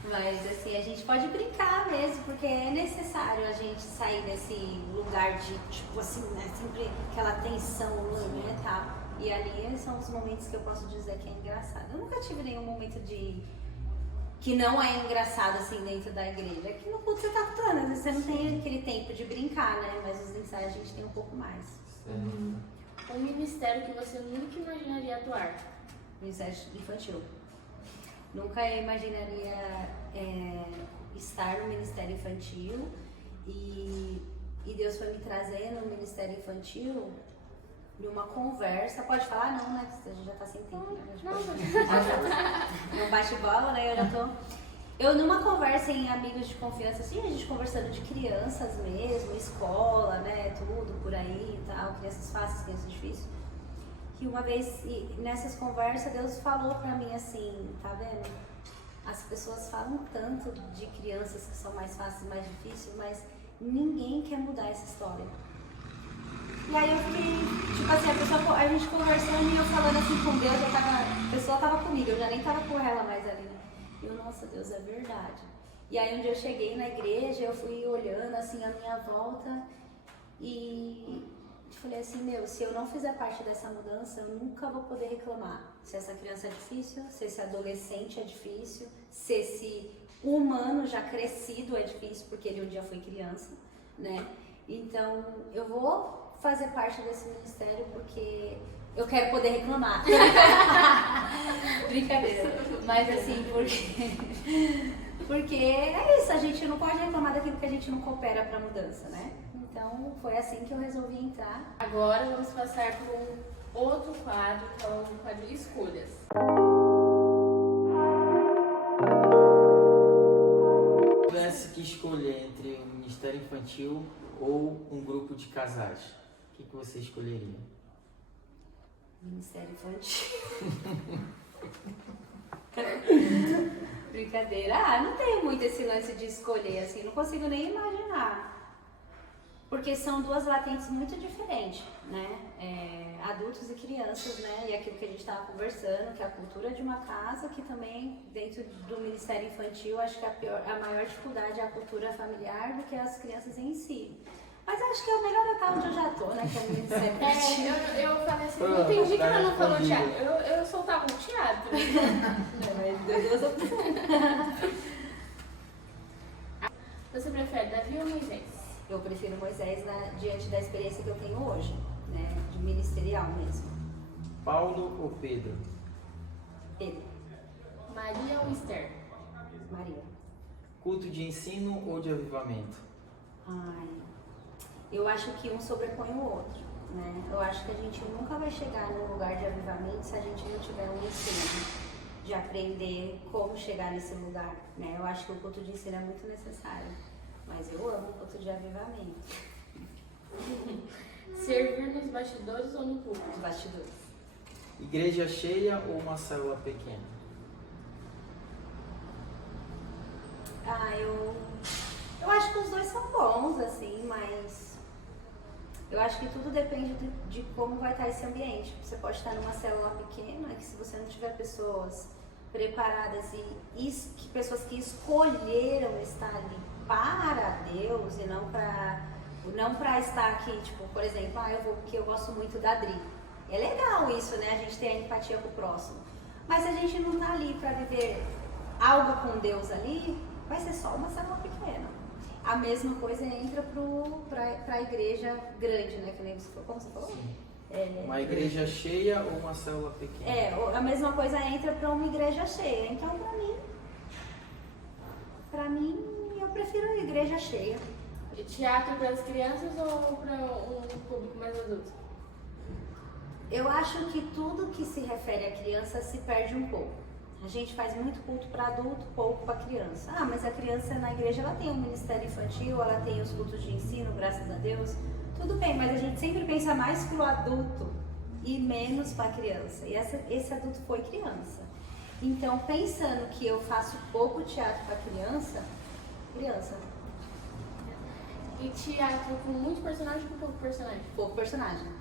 Mas assim, a gente pode brincar mesmo, porque é necessário a gente sair desse lugar de, tipo assim, né, sempre aquela tensão, né, tá? E ali são os momentos que eu posso dizer que é engraçado. Eu nunca tive nenhum momento que não é engraçado assim dentro da igreja. Aqui no culto você tá atuando, às vezes você não tem aquele tempo de brincar, né? Mas os ensaios a gente tem um pouco mais. Um ministério que você nunca imaginaria atuar? Ministério infantil. Nunca imaginaria estar no Ministério Infantil e Deus foi me trazer no Ministério Infantil numa conversa. Pode falar? Não, né? A gente já tá sem tempo, né? Não bate-bola, né? Eu numa conversa em amigos de confiança, assim, a gente conversando de crianças mesmo, escola, né? Tudo por aí e tal, crianças fáceis, crianças difíceis. Que uma vez, nessas conversas, Deus falou pra mim assim, tá vendo? As pessoas falam tanto de crianças que são mais fáceis, mais difíceis, mas ninguém quer mudar essa história. E aí eu fiquei, tipo assim, a gente conversando e eu falando assim com Deus, a pessoa tava comigo, eu já nem tava com ela mais ali, né? E eu, nossa, Deus, é verdade. E aí um dia eu cheguei na igreja, eu fui olhando assim a minha volta e falei assim, se eu não fizer parte dessa mudança, eu nunca vou poder reclamar. Se essa criança é difícil, se esse adolescente é difícil, se esse humano já crescido é difícil, porque ele um dia foi criança, né? Então, eu vou fazer parte desse ministério porque eu quero poder reclamar. Brincadeira. Mas assim, porque é isso, a gente não pode reclamar daquilo que a gente não coopera para mudança, né? Então, foi assim que eu resolvi entrar. Agora vamos passar para um outro quadro, que é o quadro de escolhas. Se tivesse que escolher entre o Ministério Infantil ou um grupo de casais, o que você escolheria? Ministério Infantil. Brincadeira. Não tenho muito esse lance de escolher, assim, não consigo nem imaginar. Porque são duas latentes muito diferentes, né? adultos e crianças, né? E aquilo que a gente estava conversando, que é a cultura de uma casa, que também dentro do Ministério Infantil, acho que a maior dificuldade é a cultura familiar do que as crianças em si. Mas acho que é o melhor Natal onde eu já tô, né? Que é o Ministério Infantil. Eu falei assim, não entendi que ela não falou teatro. Eu soltava um teatro. Você prefere Davi ou Moisés? Eu prefiro Moisés diante da experiência que eu tenho hoje, né? De ministerial mesmo. Paulo ou Pedro? Pedro. Maria ou Esther? Maria. Culto de ensino ou de avivamento? Ai, eu acho que um sobrepõe o outro, né? Eu acho que a gente nunca vai chegar num lugar de avivamento se a gente não tiver um ensino de aprender como chegar nesse lugar, né? Eu acho que o culto de ensino é muito necessário, mas eu amo o culto de avivamento. Servir nos bastidores ou no púlpito? Os bastidores. Igreja cheia ou uma célula pequena? Eu acho que os dois são bons, assim, mas eu acho que tudo depende de como vai estar esse ambiente. Você pode estar numa célula pequena, que se você não tiver pessoas preparadas e pessoas que escolheram estar ali para Deus e não para estar aqui, tipo, por exemplo, eu vou porque eu gosto muito da Adri. É legal isso, né? A gente tem a empatia com o próximo. Mas se a gente não tá ali para viver algo com Deus ali, vai ser só uma célula pequena. A mesma coisa entra para a igreja grande, né? Que nem você falou. Como você falou? Uma igreja cheia ou uma célula pequena? A mesma coisa entra para uma igreja cheia. Então, para mim, eu prefiro a igreja cheia. E teatro para as crianças ou para um público mais adulto? Eu acho que tudo que se refere à criança se perde um pouco. A gente faz muito culto para adulto, pouco para criança. Mas a criança na igreja ela tem um ministério infantil, ela tem os cultos de ensino, graças a Deus. Tudo bem, mas a gente sempre pensa mais pro adulto e menos para a criança. E esse adulto foi criança. Então, pensando que eu faço pouco teatro para criança. E teatro com muito personagem ou com pouco personagem? Pouco personagem.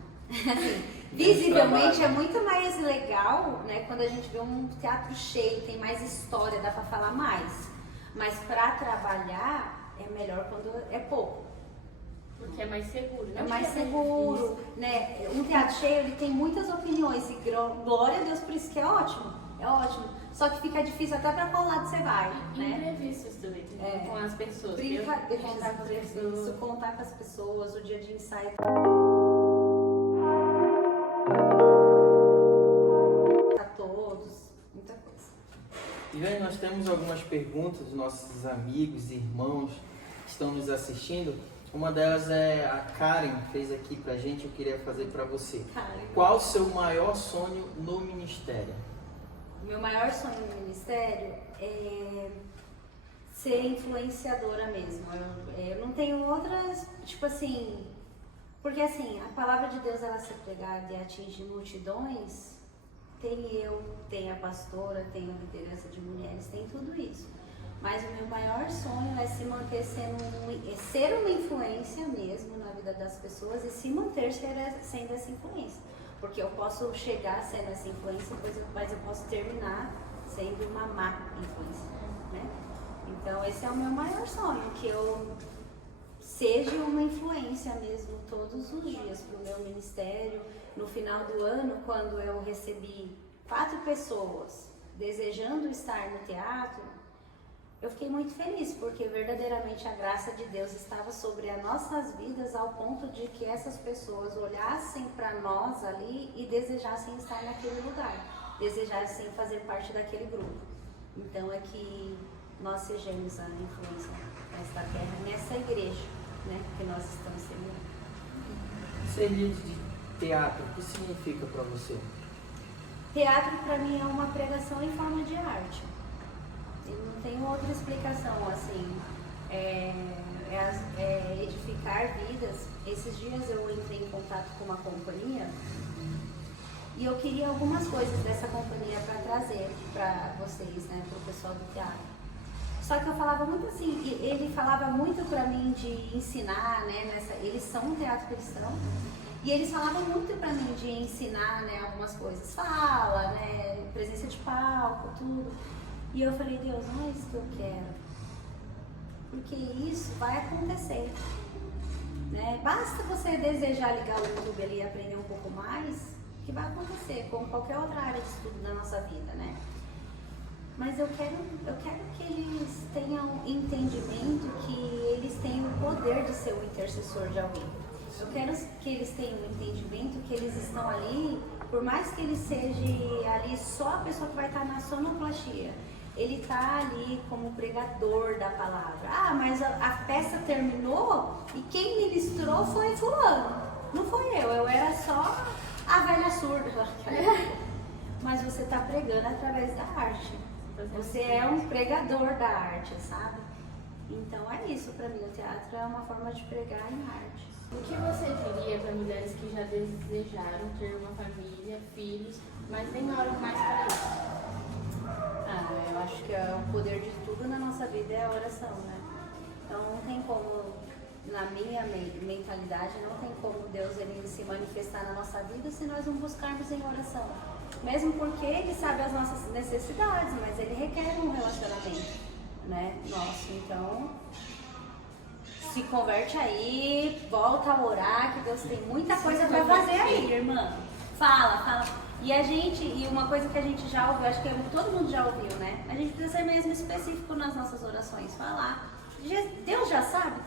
Visivelmente é muito mais legal, né, quando a gente vê um teatro cheio, tem mais história, dá pra falar mais. Mas pra trabalhar é melhor quando é pouco. Porque é mais seguro, né? É mais seguro, né? Um teatro cheio ele tem muitas opiniões e glória a Deus por isso que é ótimo. É ótimo. Só que fica difícil até pra qual lado você vai, né? Imprevistos também, com as pessoas. Contar com as pessoas, o dia de ensaio. E nós temos algumas perguntas dos nossos amigos e irmãos que estão nos assistindo. Uma delas é a Karen, fez aqui pra gente, eu queria fazer pra você. Karen. Qual o seu maior sonho no ministério? O meu maior sonho no ministério é ser influenciadora mesmo. Eu não tenho outras, tipo assim, porque assim, a palavra de Deus ela ser pregada e atingir multidões. Tem a pastora, tem a liderança de mulheres, tem tudo isso. Mas o meu maior sonho é se manter ser uma influência mesmo na vida das pessoas e se manter sendo essa influência. Porque eu posso chegar sendo essa influência, mas eu posso terminar sendo uma má influência, né? Então esse é o meu maior sonho, que eu seja uma influência mesmo todos os dias para o meu ministério. No final do ano, quando eu recebi 4 pessoas desejando estar no teatro, eu fiquei muito feliz, porque verdadeiramente a graça de Deus estava sobre as nossas vidas ao ponto de que essas pessoas olhassem para nós ali e desejassem estar naquele lugar, desejassem fazer parte daquele grupo. Então é que nós sejamos a influência nesta terra, nessa igreja, né, que nós estamos sendo. Ser líder de teatro, o que significa para você? Teatro para mim é uma pregação em forma de arte. Eu não tenho outra explicação, assim. É edificar vidas. Esses dias eu entrei em contato com uma companhia e eu queria algumas coisas dessa companhia para trazer para vocês, né, para o pessoal do teatro. Só que eu falava muito assim, ele falava muito para mim de ensinar, né, eles são um teatro cristão, E eles falavam muito pra mim de ensinar, né, algumas coisas. Fala, né, presença de palco, tudo. E eu falei, Deus, não é isso que eu quero. Porque isso vai acontecer. Né? Basta você desejar ligar o YouTube ali e aprender um pouco mais, que vai acontecer, como qualquer outra área de estudo da nossa vida, né? Mas eu quero que eles tenham entendimento que eles têm o poder de ser o intercessor de alguém. Eu quero que eles tenham o entendimento que eles estão ali, por mais que ele seja ali só a pessoa que vai estar na sonoplastia, ele está ali como pregador da palavra. Ah, mas a peça terminou e quem ministrou foi fulano. Não foi eu era só a velha surda. Mas você está pregando através da arte. Você é um pregador da arte, sabe? Então é isso para mim, o teatro é uma forma de pregar em arte. O que você diria para mulheres que já desejaram ter uma família, filhos, mas demoram mais para isso? Eu acho que o poder de tudo na nossa vida é a oração, né? Então não tem como, na minha mentalidade, não tem como Deus ele se manifestar na nossa vida se nós não buscarmos em oração. Mesmo porque Ele sabe as nossas necessidades, mas Ele requer um relacionamento, né, nosso. Então, se converte aí, volta a orar, que Deus tem muita coisa para fazer aí, irmã. Fala. E uma coisa que a gente já ouviu, acho que todo mundo já ouviu, né? A gente precisa ser mesmo específico nas nossas orações, falar. Deus já sabe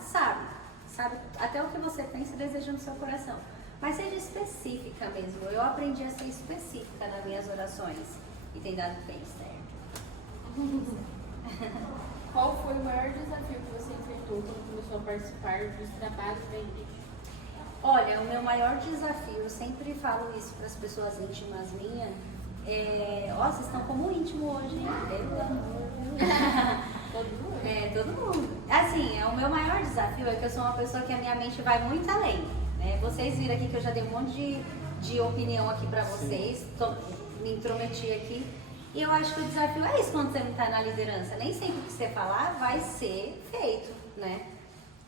até o que você pensa e deseja no seu coração. Mas seja específica mesmo. Eu aprendi a ser específica nas minhas orações e tem dado bem certo. Qual foi o maior desafio que você enfrentou quando começou a participar dos trabalhos da igreja? Olha, o meu maior desafio, eu sempre falo isso para as pessoas íntimas minhas, vocês estão como íntimo hoje, hein? Pelo amor. Todo mundo? Todo mundo. Assim, o meu maior desafio é que eu sou uma pessoa que a minha mente vai muito além. Né? Vocês viram aqui que eu já dei um monte de opinião aqui para vocês, me intrometi aqui. E eu acho que o desafio é isso quando você não está na liderança. Nem sempre o que você falar vai ser feito, né?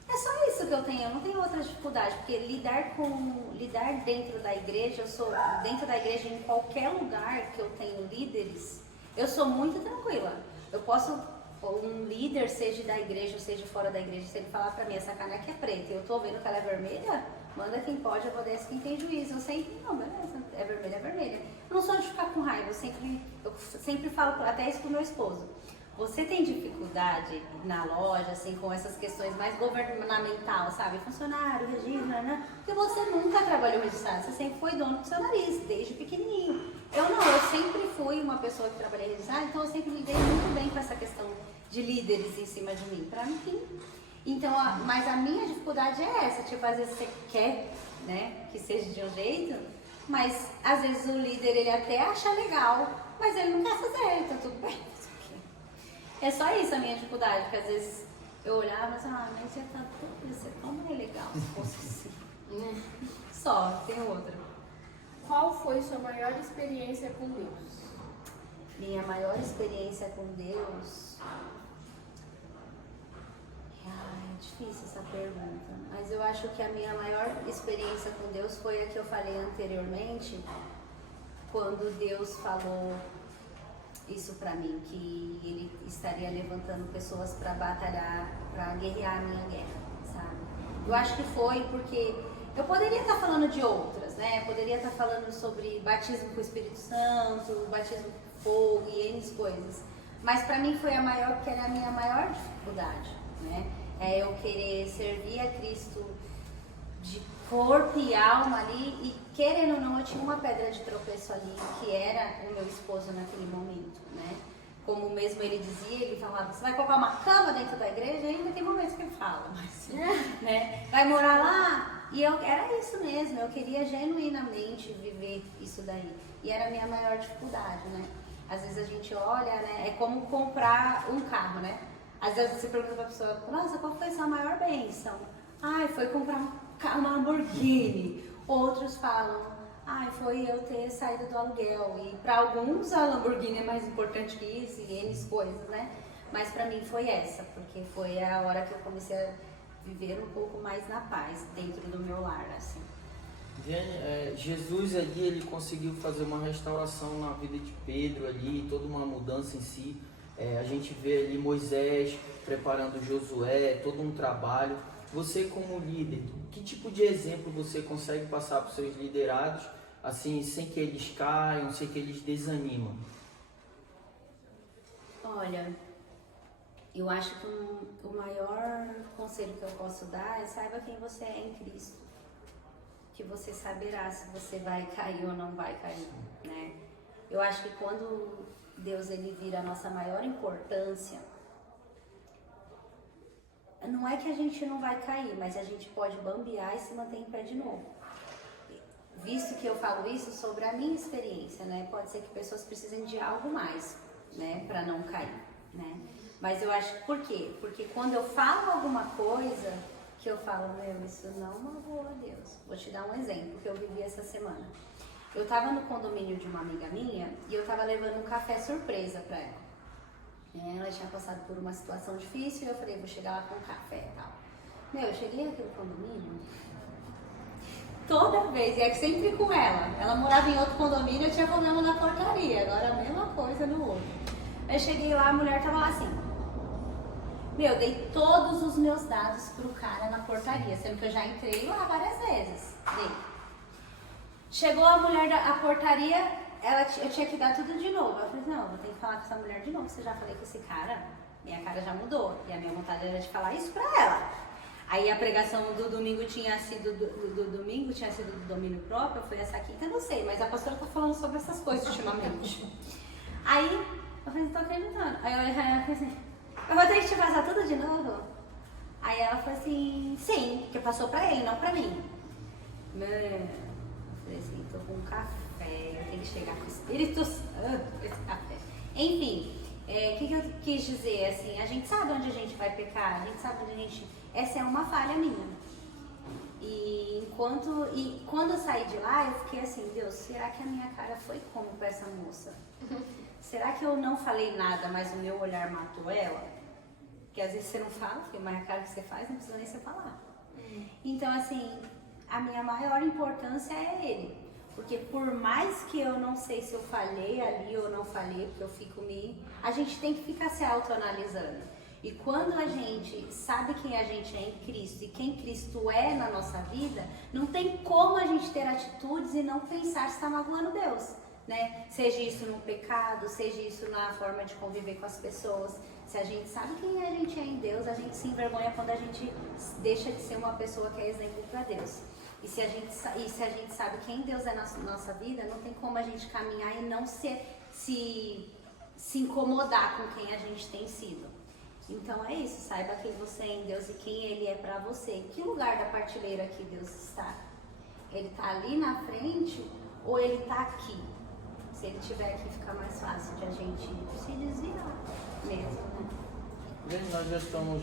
É só isso que eu tenho, eu não tenho outra dificuldade, porque lidar dentro da igreja, dentro da igreja em qualquer lugar que eu tenho líderes, eu sou muito tranquila. Eu posso, um líder, seja da igreja ou seja fora da igreja, se ele falar pra mim, essa caneca é preta e eu tô vendo que ela é vermelha, manda quem pode, obedece quem tem juízo. Eu sempre, não, beleza, é vermelha, é vermelha. Eu não sou de ficar com raiva, eu sempre falo até isso pro meu esposo. Você tem dificuldade na loja, assim, com essas questões mais governamental, sabe? Funcionário, registro, né? Porque você nunca trabalhou registrado, você sempre foi dono do seu nariz, desde pequenininho. Eu sempre fui uma pessoa que trabalhei registrado, então eu sempre lidei muito bem com essa questão de líderes em cima de mim, pra mim. Então, mas a minha dificuldade é essa, tipo, às vezes você quer, né, que seja de um jeito, mas às vezes o líder, ele até acha legal, mas ele não quer fazer, então tudo bem. É só isso a minha dificuldade, porque às vezes eu olhava e pensava, mas ia ser tão mais legal se fosse assim. Só, tem outra. Qual foi sua maior experiência com Deus? Minha maior experiência com Deus... É difícil essa pergunta, mas eu acho que a minha maior experiência com Deus foi a que eu falei anteriormente, quando Deus falou isso pra mim, que Ele estaria levantando pessoas pra batalhar, pra guerrear a minha guerra, sabe? Eu acho que foi porque eu poderia estar falando de outras, né? Eu poderia estar falando sobre batismo com o Espírito Santo, batismo com fogo e N coisas, mas pra mim foi a maior, porque era a minha maior dificuldade, né? É eu querer servir a Cristo de corpo e alma ali, e querendo ou não, eu tinha uma pedra de tropeço ali, que era o meu esposo naquele momento, né? Como mesmo ele dizia, ele falava, você vai colocar uma cama dentro da igreja? E ainda tem momentos que ele fala, mas, né? Vai morar lá? E era isso mesmo, eu queria genuinamente viver isso daí. E era a minha maior dificuldade, né? Às vezes a gente olha, né? É como comprar um carro, né? Às vezes você pergunta pra pessoa, nossa, qual foi a sua maior bênção? Ai, foi comprar uma Lamborghini. Outros falam, ai, foi eu ter saído do aluguel. E para alguns a Lamborghini é mais importante que isso e N coisas, né? Mas para mim foi essa, porque foi a hora que eu comecei a viver um pouco mais na paz dentro do meu lar, assim. Jenny, Jesus ali, ele conseguiu fazer uma restauração na vida de Pedro ali, toda uma mudança em si. A gente vê ali Moisés preparando Josué, todo um trabalho. Você como líder, que tipo de exemplo você consegue passar para os seus liderados, assim, sem que eles caiam, sem que eles desanimam? Olha, eu acho que o maior conselho que eu posso dar é saiba quem você é em Cristo. Que você saberá se você vai cair ou não vai cair, né? Eu acho que quando Deus ele vira a nossa maior importância, não é que a gente não vai cair, mas a gente pode bambear e se manter em pé de novo. Visto que eu falo isso sobre a minha experiência, né? Pode ser que pessoas precisem de algo mais, né? Para não cair, né? Mas eu acho, por quê? Porque quando eu falo alguma coisa que eu falo, meu, isso não magoou a Deus. Vou te dar um exemplo que eu vivi essa semana. Eu tava no condomínio de uma amiga minha e eu tava levando um café surpresa pra ela. Ela tinha passado por uma situação difícil e eu falei, vou chegar lá com café e tal. Meu, eu cheguei aqui no condomínio, toda vez, e é sempre com ela. Ela morava em outro condomínio, eu tinha problema na portaria, agora a mesma coisa no outro. Aí eu cheguei lá, a mulher tava lá assim. Meu, dei todos os meus dados pro cara na portaria, sendo que eu já entrei lá várias vezes. Dei. Chegou a mulher da portaria, eu tinha que dar tudo de novo. Eu falei, não, vou ter que falar com essa mulher de novo, porque eu já falei com esse cara, minha cara já mudou. E a minha vontade era de falar isso pra ela. Aí a pregação do domingo tinha sido do domínio próprio, foi essa quinta, eu não sei, mas a pastora tá falando sobre essas coisas ultimamente. Aí, eu falei, não tô acreditando. Aí eu falei assim, eu vou ter que te passar tudo de novo? Aí ela falou assim, sim, porque passou pra ele, não pra mim. Mano, eu falei assim, tô com um café, eu tenho que chegar com o Espírito Santo com esse café. Enfim, o que eu quis dizer, assim, a gente sabe onde a gente vai pecar, a gente sabe onde a gente... Essa é uma falha minha. E quando eu saí de lá, eu fiquei assim, Deus, será que a minha cara foi como pra essa moça? Será que eu não falei nada, mas o meu olhar matou ela? Porque às vezes você não fala, porque a cara que você faz não precisa nem você falar. Então, assim, a minha maior importância é ele. Porque por mais que eu não sei se eu falei ali ou não falei, porque eu fico a gente tem que ficar se autoanalisando. E quando a gente sabe quem a gente é em Cristo e quem Cristo é na nossa vida, não tem como a gente ter atitudes e não pensar se está magoando Deus, né? Seja isso no pecado, seja isso na forma de conviver com as pessoas. Se a gente sabe quem a gente é em Deus, a gente se envergonha quando a gente deixa de ser uma pessoa que é exemplo para Deus. E se a gente sabe quem Deus é na nossa vida, não tem como a gente caminhar e não se incomodar com quem a gente tem sido. Então é isso, saiba quem você é em Deus e quem Ele é pra você. Em que lugar da partilheira que Deus está? Ele está ali na frente ou Ele está aqui? Se Ele estiver aqui, fica mais fácil de a gente se desviar mesmo, né? Gente, nós já estamos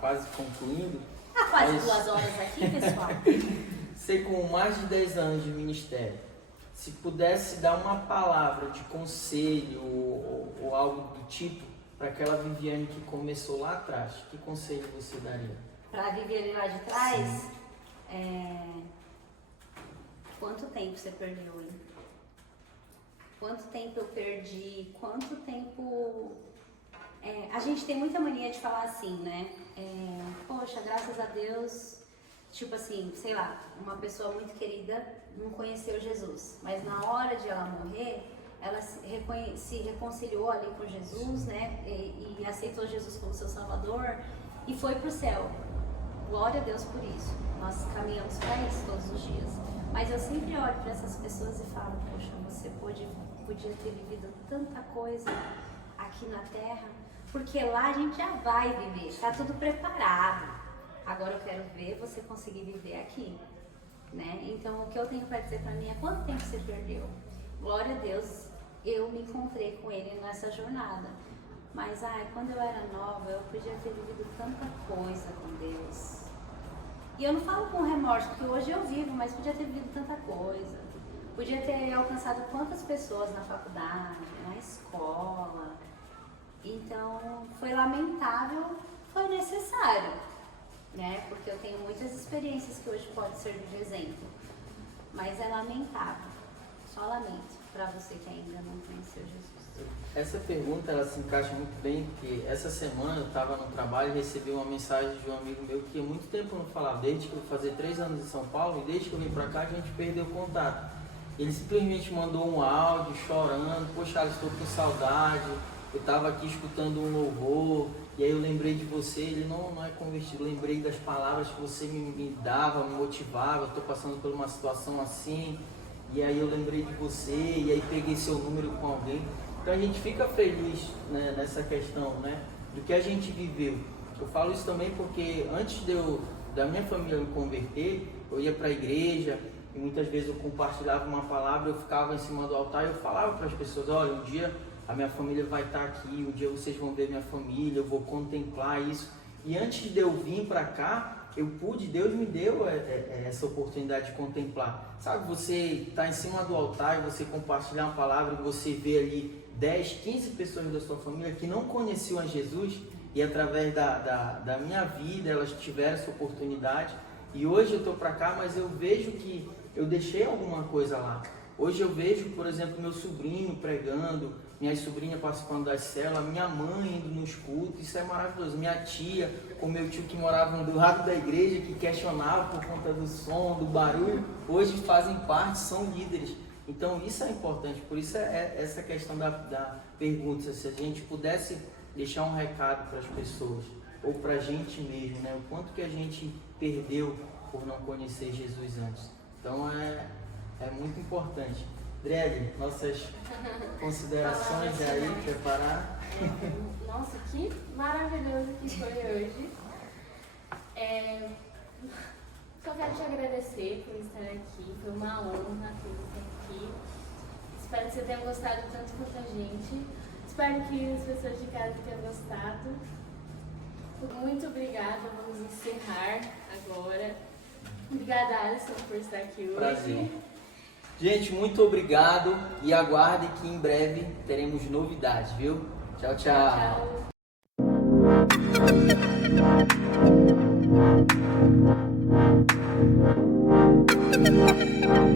quase concluindo. Quase 2 horas aqui, pessoal. Você com mais de 10 anos de ministério, se pudesse dar uma palavra de conselho ou algo do tipo para aquela Viviane que começou lá atrás, que conselho você daria? Para a Viviane lá de trás? Quanto tempo você perdeu, hein? Quanto tempo eu perdi? Quanto tempo... a gente tem muita mania de falar assim, né? Poxa, graças a Deus, tipo assim, sei lá, uma pessoa muito querida não conheceu Jesus, mas na hora de ela morrer, ela se reconciliou ali com Jesus, né? E aceitou Jesus como seu Salvador e foi pro céu. Glória a Deus por isso. Nós caminhamos para isso todos os dias. Mas eu sempre olho para essas pessoas e falo, poxa, você podia ter vivido tanta coisa aqui na Terra, porque lá a gente já vai viver, está tudo preparado. Agora eu quero ver você conseguir viver aqui, né? Então o que eu tenho para dizer para mim é quanto tempo você perdeu? Glória a Deus, eu me encontrei com Ele nessa jornada. Mas quando eu era nova, eu podia ter vivido tanta coisa com Deus. E eu não falo com remorso, porque hoje eu vivo, mas podia ter vivido tanta coisa. Podia ter alcançado quantas pessoas na faculdade, na escola. Então, foi lamentável, foi necessário, né? Porque eu tenho muitas experiências que hoje podem servir de exemplo. Mas é lamentável, só lamento para você que ainda não conheceu Jesus. Essa pergunta ela se encaixa muito bem, porque essa semana eu estava no trabalho e recebi uma mensagem de um amigo meu que há muito tempo eu não falava, desde que eu fazia 3 anos em São Paulo, e desde que eu vim para cá a gente perdeu o contato. Ele simplesmente mandou um áudio chorando, poxa, Alisson, estou com saudade, eu estava aqui escutando um louvor, e aí eu lembrei de você. Ele não é convertido, eu lembrei das palavras que você me dava, me motivava, eu estou passando por uma situação assim, e aí eu lembrei de você, e aí peguei seu número com alguém. Então a gente fica feliz, né, nessa questão, né, do que a gente viveu. Eu falo isso também porque antes da minha família me converter, eu ia para a igreja e muitas vezes eu compartilhava uma palavra, eu ficava em cima do altar e eu falava para as pessoas, olha, um dia a minha família vai estar aqui, um dia vocês vão ver minha família, eu vou contemplar isso. E antes de eu vir para cá, Deus me deu essa oportunidade de contemplar. Sabe, você está em cima do altar e você compartilhar uma palavra e você vê ali 10, 15 pessoas da sua família que não conheciam a Jesus e através da minha vida elas tiveram essa oportunidade. E hoje eu estou para cá, mas eu vejo que eu deixei alguma coisa lá. Hoje eu vejo, por exemplo, meu sobrinho pregando, minha sobrinha participando das células, minha mãe indo nos cultos, isso é maravilhoso. Minha tia, com meu tio que morava do lado da igreja, que questionava por conta do som, do barulho, hoje fazem parte, são líderes. Então isso é importante, por isso é essa questão da pergunta, se a gente pudesse deixar um recado para as pessoas, ou para a gente mesmo, né? O quanto que a gente perdeu por não conhecer Jesus antes. Então é muito importante. Drelly, nossas considerações aí, preparar? Nossa, que maravilhoso que foi hoje. Só quero te agradecer por estar aqui, foi uma honra ter você aqui. Espero que você tenha gostado tanto quanto a gente. Espero que as pessoas de casa tenham gostado. Muito obrigada, vamos encerrar agora. Obrigada, Alisson, por estar aqui hoje. Prazer. Gente, muito obrigado e aguardem que em breve teremos novidades, viu? Tchau, tchau. Tchau.